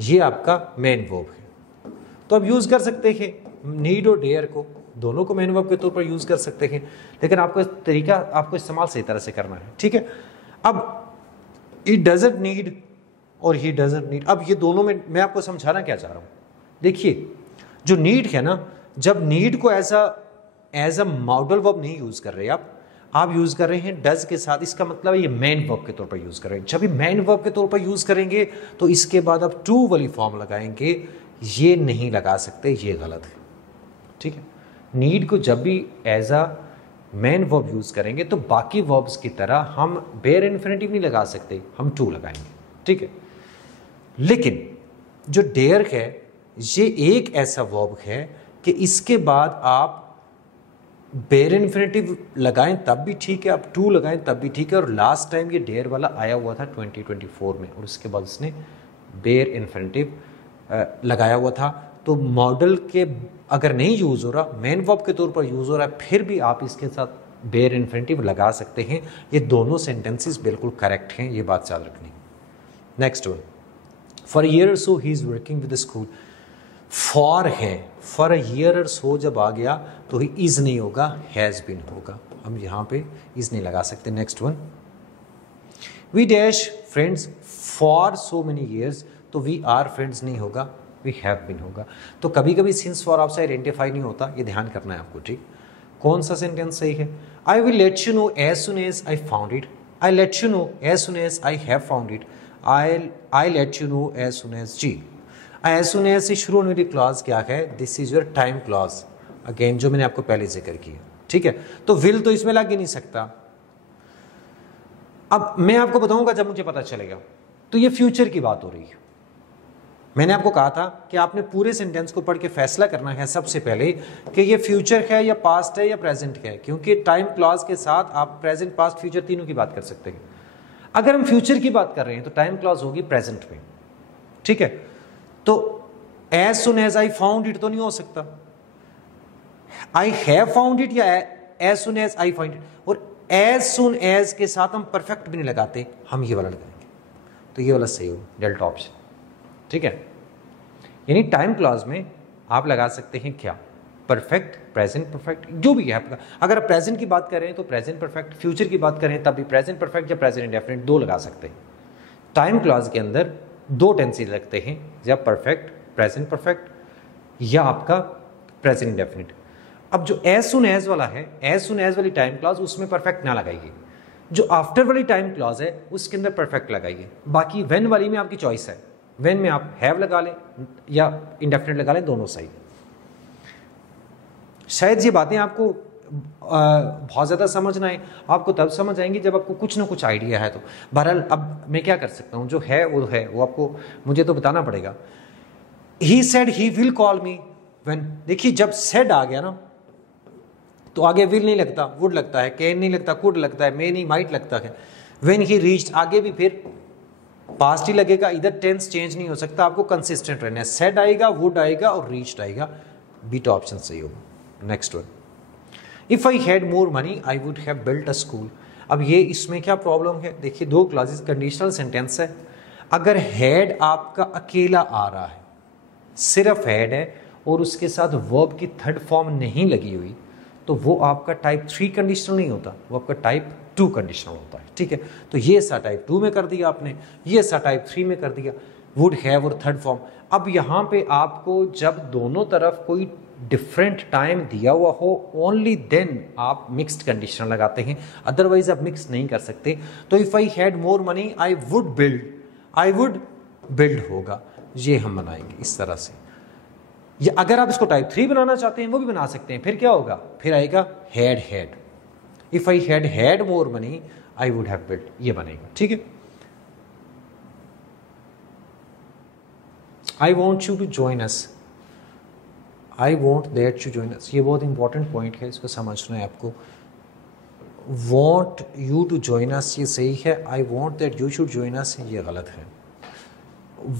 ये आपका मेन वर्ब है। तो अब यूज कर सकते हैं नीड और डेयर को, दोनों को मेन वर्ब के तौर पर यूज कर सकते हैं, लेकिन आपको तरीका आपको इस्तेमाल सही तरह से करना है, ठीक है। अब इट डजंट नीड और ही डजंट नीड, अब ये दोनों में मैं आपको समझाना क्या चाह रहा हूं। देखिए, जो नीड है ना, जब नीड को एज अ मॉडल वर्ब नहीं यूज कर रहे आप यूज कर रहे हैं डज के साथ, इसका मतलब है ये मेन वर्ब के तौर पर यूज कर रहे हैं। जब ये मेन वर्ब के तौर पर यूज करेंगे तो इसके बाद आप टू वाली फॉर्म लगाएंगे, ये नहीं लगा सकते, ये गलत है, ठीक है। नीड को जब भी as a main verb use करेंगे तो बाकी वर्ब्स की तरह हम बेयर इन्फिनेटिव नहीं लगा सकते, हम टू लगाएंगे, ठीक है। लेकिन जो डेयर है, ये एक ऐसा वर्ब है कि इसके बाद आप बेयर इन्फिनेटिव लगाएं तब भी ठीक है, आप टू लगाएं तब भी ठीक है। और लास्ट टाइम ये डेयर वाला आया हुआ था 2024 में, और उसके बाद उसने बेयर इन्फिनेटिव लगाया हुआ था। तो मॉडल के अगर नहीं यूज हो रहा, मेन वर्ब के तौर पर यूज हो रहा है, फिर भी आप इसके साथ बेयर इन्फिनेटिव लगा सकते हैं। ये दोनों सेंटेंसेस बिल्कुल करेक्ट हैं, ये बात याद रखनी। नेक्स्ट वन, फॉर ईयर और so he is working with school. For है, फॉर अ ईयर और सो जब आ गया तो ही इज नहीं होगा, हैज बीन होगा। हम यहां पे इज नहीं लगा सकते। Next one, we dash friends for so many years, तो वी आर फ्रेंड्स नहीं होगा, वी हैव बीन होगा। तो कभी कभी सिंस फॉर आपसे आइडेंटिफाई नहीं होता, ये ध्यान करना है आपको, ठीक। कौन सा सेंटेंस सही है? I will let you know as soon as I found it, I let you know as soon as I have found it, I let you know as soon as. जी, एज सुन एज से शुरू होने वाली clause क्या है? This is your time clause, again जो मैंने आपको पहले जिक्र किया, ठीक है। तो विल तो इसमें लग ही नहीं सकता। अब मैं आपको बताऊंगा जब मुझे पता चलेगा, तो ये फ्यूचर की बात हो रही है। मैंने आपको कहा था कि आपने पूरे सेंटेंस को पढ़ के फैसला करना है सबसे पहले कि ये फ्यूचर है या पास्ट है या प्रेजेंट है, क्योंकि टाइम क्लॉज के साथ आप प्रेजेंट, पास्ट, फ्यूचर तीनों की बात कर सकते हैं। अगर हम फ्यूचर की बात कर रहे हैं तो टाइम क्लॉज होगी प्रेजेंट में, ठीक है। तो as soon as I found it तो नहीं हो सकता, आई हैव फाउंड इट या as soon as I find it. और एज सुन एज के साथ हम परफेक्ट भी नहीं लगाते, हम ये वाला लगाएंगे, तो ये वाला सही हो, डेल्टा ऑप्शन, ठीक है। यानी टाइम क्लॉज में आप लगा सकते हैं क्या, परफेक्ट, प्रेजेंट परफेक्ट, जो भी है आपका। अगर आप प्रेजेंट की बात करें तो प्रेजेंट परफेक्ट, फ्यूचर की बात करें तब भी प्रेजेंट परफेक्ट या प्रेजेंट इंडेफिनिट, दो लगा सकते हैं। टाइम क्लॉज के अंदर दो टेंसेस लगते हैं, या परफेक्ट, प्रेजेंट परफेक्ट, या आपका प्रेजेंट इंडेफिनिट। अब जो एज सुन एज वाला है, एज सुन एज वाली टाइम क्लॉज, उसमें परफेक्ट ना लगाइए। जो आफ्टर वाली टाइम क्लॉज है उसके अंदर परफेक्ट लगाइए। बाकी व्हेन वाली में आपकी चॉइस है, व्हेन में आप हैव लगा लें या इंडेफिनिट लगा लें, दोनों सही। शायद ये बातें आपको बहुत ज़्यादा समझ ना आए, आपको तब समझ आएंगी जब आपको कुछ ना कुछ आइडिया है। तो बहरहाल अब मैं क्या कर सकता हूँ, जो है वो आपको मुझे तो बताना पड़ेगा। He said he will call me when, देखिए जब सेड आ गया ना तो आगे विल नहीं लगता, वुड लगता है, कैन नहीं लगता, कुड लगता है, मे नहीं माइट लगता है। व्हेन ही रीच्ड आगे भी फिर पास्ट ही लगेगा, इधर टेंस चेंज नहीं हो सकता, आपको कंसिस्टेंट रहना है। सेड आएगा, वुड आएगा और रीच्ड आएगा, बीटा ऑप्शन सही होगा। Next one, if I had more money I would have built a school. अब ये इसमें क्या प्रॉब्लम है, देखिए दो क्लॉजेस, कंडीशनल सेंटेंस है। अगर हैड आपका अकेला आ रहा है, सिर्फ हैड है और उसके साथ वर्ब की थर्ड फॉर्म नहीं लगी हुई, तो वो आपका टाइप 3 कंडीशनल नहीं होता, वो आपका टाइप 2 कंडीशनल होता है, ठीक है। तो ये सा टाइप 2 में कर दिया आपने, ये सा टाइप 3 में कर दिया, वुड हैव और थर्ड फॉर्म। अब यहाँ पे आपको जब दोनों तरफ कोई डिफरेंट टाइम दिया हुआ हो, ओनली देन आप मिक्स्ड कंडीशनल लगाते हैं, अदरवाइज आप मिक्स नहीं कर सकते। तो if I had more money I would build होगा, ये हम बनाएंगे इस तरह से। या अगर आप इसको टाइप 3 बनाना चाहते हैं वो भी बना सकते हैं, फिर क्या होगा, फिर आएगा had, if I had more money I would have built, ये बनेगा, ठीक है। I want you to join us, I want that you join us, ये बहुत इंपॉर्टेंट पॉइंट है, इसको समझना है आपको। Want you to join us ये सही है, I want that you should join us ये गलत है।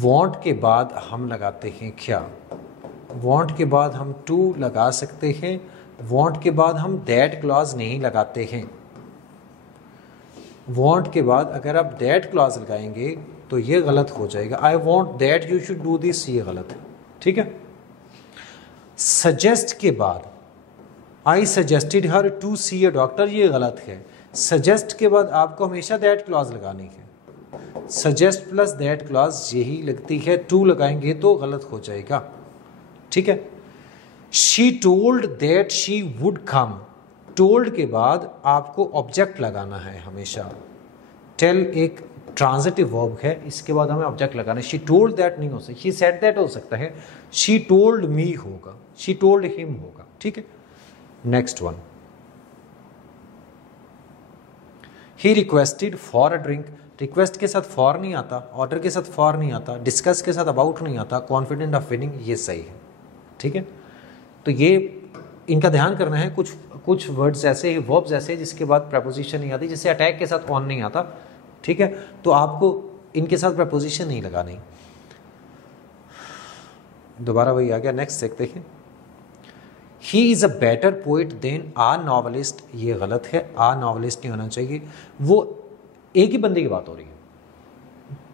वॉन्ट के बाद हम लगाते हैं क्या, वॉन्ट के बाद हम टू लगा सकते हैं, वॉन्ट के बाद हम दैट क्लॉज नहीं लगाते हैं। वॉन्ट के बाद अगर आप दैट क्लॉज लगाएंगे तो ये गलत हो जाएगा, I want that you should do this, ये गलत है, ठीक है। सजेस्ट के बाद I suggested her to see a doctor, ये गलत है। सजेस्ट के बाद आपको हमेशा दैट क्लॉज लगानी है, सजेस्ट प्लस दैट क्लॉज यही लगती है, टू लगाएंगे तो गलत हो जाएगा, ठीक है। She told that she would come, told के बाद आपको ऑब्जेक्ट लगाना है हमेशा। टेल एक ट्रांजिटिव वर्ब है, इसके बाद हमें ऑब्जेक्ट लगाना है। शी टोल्ड दैट नहीं हो सकता, शी सेड दैट हो सकता है, शी टोल्ड मी होगा, शी टोल्ड हिम होगा, ठीक है। Next one, he requested for a drink, request के साथ फॉर नहीं आता, ऑर्डर के साथ फॉर नहीं आता, डिस्कस के साथ अबाउट नहीं आता, कॉन्फिडेंट ऑफ विनिंग ये सही है, ठीक है। तो ये इनका ध्यान करना है, कुछ वर्ड्स ऐसे, वर्ब्स ऐसे जिसके बाद प्रपोजिशन नहीं आती, जैसे अटैक के साथ ऑन नहीं आता, ठीक है, तो आपको इनके साथ प्रपोजिशन नहीं लगानी। दोबारा वही आ गया, नेक्स्ट देखते हैं। He is a better poet than a novelist, ये गलत है, आ नॉवलिस्ट नहीं होना चाहिए। वो एक ही बंदे की बात हो रही है,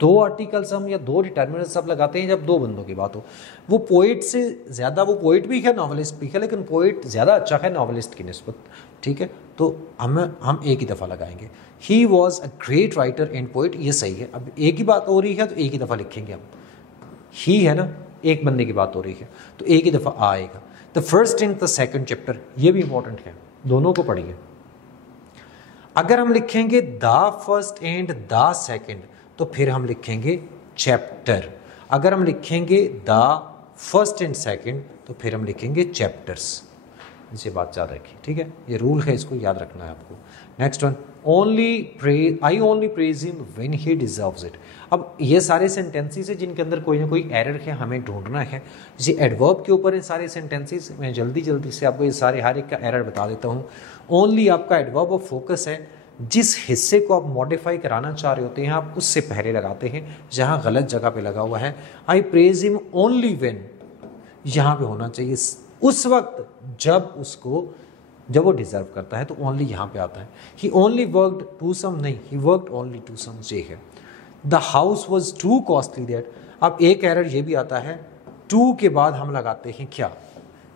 दो आर्टिकल्स हम या दो डिटर्मिनेंट्स सब लगाते हैं जब दो बंदों की बात हो। वो पोइट से ज़्यादा, वो पोइट भी है, नॉवलिस्ट भी है, लेकिन पोइट ज़्यादा अच्छा है नॉवलिस्ट की निस्बत, ठीक है। तो हम एक ही दफ़ा लगाएंगे। He was a great writer and poet, ये सही है। अब एक ही बात हो रही है तो एक ही दफ़ा लिखेंगे हम, ही है ना, एक बंदे की बात हो रही है तो एक ही दफ़ा आएगा। The first and the second chapter, ये भी इंपॉर्टेंट है, दोनों को पढ़िए। अगर हम लिखेंगे the first and the second तो फिर हम लिखेंगे चैप्टर, अगर हम लिखेंगे द फर्स्ट एंड सेकंड तो फिर हम लिखेंगे चैप्टर्स। इसे बात याद रखिए, ठीक है, ये रूल है, इसको याद रखना है आपको। Next one, I only praise him when he deserves it. अब ये सारे सेंटेंसेस हैं जिनके अंदर कोई ना कोई एरर है, हमें ढूंढना है। ये एडवर्ब के ऊपर है सारे सेंटेंसेस, मैं जल्दी से आपको ये सारे हर एक का एरर बता देता हूँ। ओनली आपका एडवर्ब ऑफ फोकस है, जिस हिस्से को आप मॉडिफाई कराना चाह रहे होते हैं आप उससे पहले लगाते हैं, जहाँ गलत जगह पे लगा हुआ है। आई प्रेज हिम ओनली व्हेन, यहाँ पे होना चाहिए उस वक्त जब वो डिजर्व करता है, तो ओनली यहाँ पे आता है। ही ओनली वर्कड टू सम, नहीं, he worked only to some, ये है। The house was to costly that. अब एक एरर ये भी आता है, टू के बाद हम लगाते हैं क्या,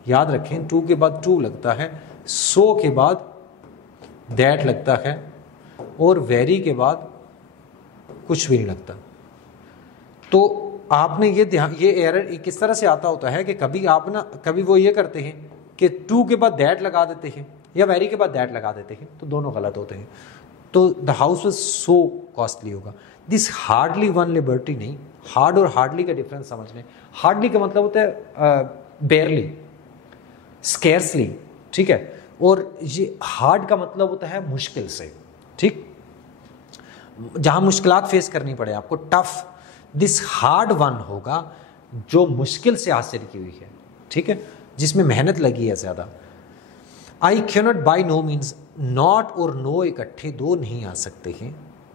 याद रखें, टू के बाद टू लगता है, सो के बाद दैट लगता है, और वेरी के बाद कुछ भी नहीं लगता। तो आपने ये एरर किस तरह से आता होता है कि कभी वो ये करते हैं कि टू के बाद दैट लगा देते हैं या वेरी के बाद दैट लगा देते हैं, तो दोनों गलत होते हैं। तो the house was so costly होगा। दिस हार्डली वन लिबर्टी, नहीं, हार्ड और हार्डली का डिफरेंस समझ लें। हार्डली का मतलब होता है बेयरली, स्केर्सली, ठीक है, और ये हार्ड का मतलब होता है मुश्किल से, ठीक, जहां मुश्किलात फेस करनी पड़े आपको, टफ। दिस हार्ड वन होगा जो मुश्किल से हासिल की हुई है, ठीक है, जिसमें मेहनत लगी है ज्यादा। I cannot by no means, not और नो इकट्ठे दो नहीं आ सकते हैं,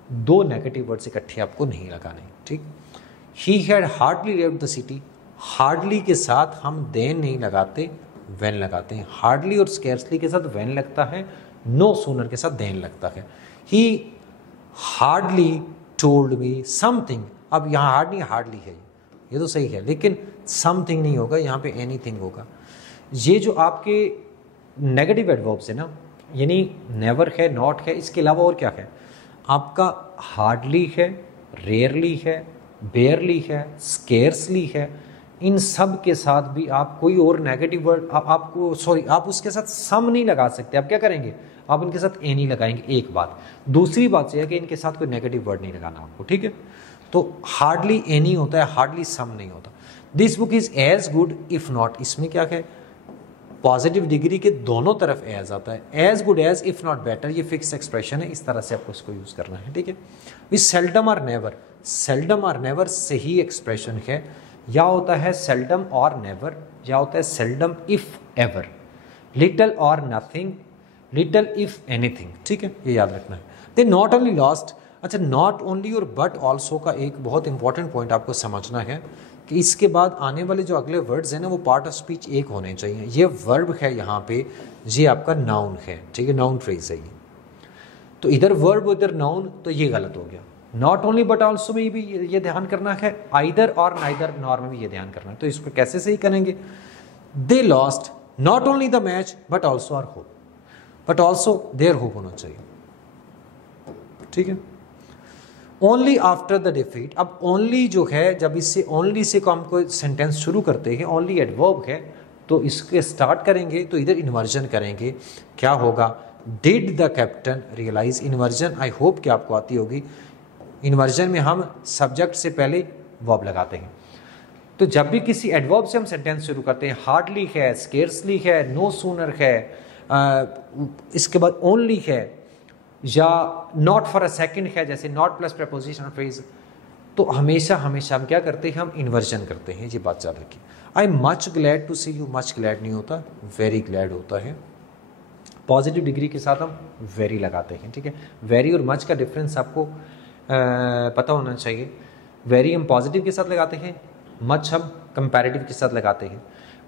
दो नेगेटिव वर्ड्स इकट्ठे आपको नहीं लगाने, ठीक। He had hardly left the city, hardly के साथ हम देन नहीं लगाते, व्हेन लगाते हैं। हार्डली और स्केर्सली के साथ व्हेन लगता है, नो सूनर के साथ देन लगता है। ही हार्डली टोल्ड मी समथिंग, अब यहाँ हार्डली है, ये तो सही है, लेकिन समथिंग नहीं होगा, यहाँ पे एनीथिंग होगा। ये जो आपके नेगेटिव एडवर्ब्स है ना, यानी नेवर है, नॉट है, इसके अलावा और क्या है, आपका हार्डली है, रेयरली है, बेयरली है, स्केर्सली है, इन सब के साथ भी आप कोई और नेगेटिव वर्ड आप उसके साथ सम नहीं लगा सकते। आप क्या करेंगे, आप इनके साथ एनी लगाएंगे, एक बात। दूसरी बात यह है कि इनके साथ कोई नेगेटिव वर्ड नहीं लगाना आपको, ठीक है। तो हार्डली एनी होता है, हार्डली सम नहीं होता। This book is as good if not, इसमें क्या है, पॉजिटिव डिग्री के दोनों तरफ एज आता है, as good as if not better, ये फिक्स एक्सप्रेशन है, इस तरह से आपको इसको यूज करना है, ठीक है। विच सेल्डम और नेवर, सेल्डम और नेवर सही एक्सप्रेशन है, या होता है सेल्डम और नेवर, या होता है सेल्डम इफ एवर। लिटल और नथिंग, लिटल इफ एनीथिंग, ठीक है, ये याद रखना है। दे नॉट ओनली लॉस्ट, अच्छा, नॉट ओनली और बट ऑल्सो का एक बहुत इंपॉर्टेंट पॉइंट आपको समझना है कि इसके बाद आने वाले जो अगले वर्ड्स हैं ना, वो पार्ट ऑफ स्पीच एक होने चाहिए। ये वर्ब है यहाँ पे, ये आपका नाउन है, ठीक है, नाउन फ्रेज है ये। तो इधर वर्ब उधर नाउन, तो ये गलत हो गया। नॉट ओनली बट ऑल्सो में भी ये ध्यान करना है, आइदर और नाइदर नॉर में भी ये ध्यान करना है। तो इसको कैसे सही करेंगे, they lost not only the match but also our hope, but also their hope होना चाहिए, ठीक है। ओनली आफ्टर द डिफीट, अब ओनली जो है, जब इससे ओनली से को हम कोई सेंटेंस शुरू करते हैं, ओनली एडवर्ब है, तो इसके स्टार्ट करेंगे तो इधर इन्वर्जन करेंगे। क्या होगा, did the captain realise, inversion I hope कि आपको आती होगी। इन्वर्जन में हम सब्जेक्ट से पहले वर्ब लगाते हैं। तो जब भी किसी एडवर्ब से हम सेंटेंस शुरू करते हैं, हार्डली है, स्केर्सली है, नो सूनर है, इसके बाद ओनली है, या नॉट फॉर अ सेकंड है, जैसे नॉट प्लस प्रपोजिशनल फ्रेज, तो हमेशा हम क्या करते हैं, हम इन्वर्जन करते हैं, ये बात याद रखिए। I much glad to see you, much glad नहीं होता, वेरी ग्लैड होता है। पॉजिटिव डिग्री के साथ हम वेरी लगाते हैं, ठीक है। वेरी और मच का डिफरेंस आपको पता होना चाहिए। वेरी हम पॉजिटिव के साथ लगाते हैं, मच हम कंपैरेटिव के साथ लगाते हैं,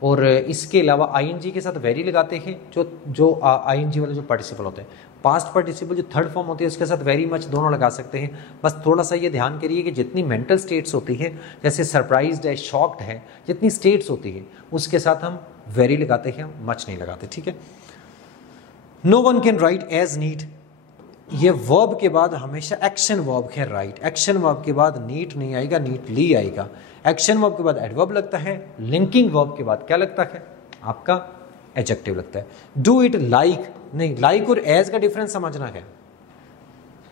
और इसके अलावा आईएनजी के साथ वेरी लगाते हैं, जो आईएनजी वाले जो पार्टिसिपल होते हैं। पास्ट पार्टिसिपल जो थर्ड फॉर्म होती है उसके साथ वेरी मच दोनों लगा सकते हैं। बस थोड़ा सा ये ध्यान करिए कि जितनी मेंटल स्टेट्स होती है, जैसे सरप्राइज्ड है, शॉक्ड है, जितनी स्टेट्स होती है उसके साथ हम वेरी लगाते हैं, मच नहीं लगाते, ठीक है। No one can write as neat, ये वर्ब के बाद हमेशा एक्शन वर्ब है, राइट। एक्शन वर्ब के बाद नीट नहीं आएगा, नीटली आएगा। एक्शन वर्ब के बाद एडवर्ब लगता है, लिंकिंग वर्ब के बाद क्या लगता है, आपका एडजेक्टिव लगता है। डू इट लाइक, नहीं, लाइक और एज का डिफरेंस समझना है।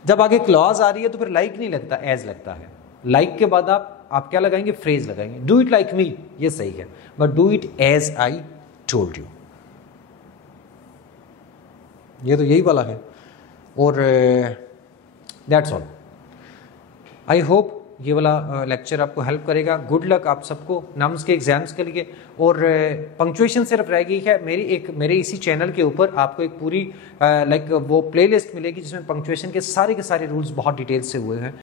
जब आगे क्लॉज आ रही है तो फिर लाइक नहीं लगता, एज लगता है। लाइक के बाद आप क्या लगाएंगे, फ्रेज लगाएंगे। डू इट लाइक मी, ये सही है, but do it as I told you, ये तो यही वाला है। और दैट्स ऑल। आई होप ये वाला लेक्चर आपको हेल्प करेगा। गुड लक आप सबको नम्स के एग्जाम्स के लिए। और पंक्चुएशन सिर्फ रह गई है मेरे इसी चैनल के ऊपर आपको एक पूरी लाइक वो प्लेलिस्ट मिलेगी जिसमें पंक्चुएशन के सारे रूल्स बहुत डिटेल से हुए हैं।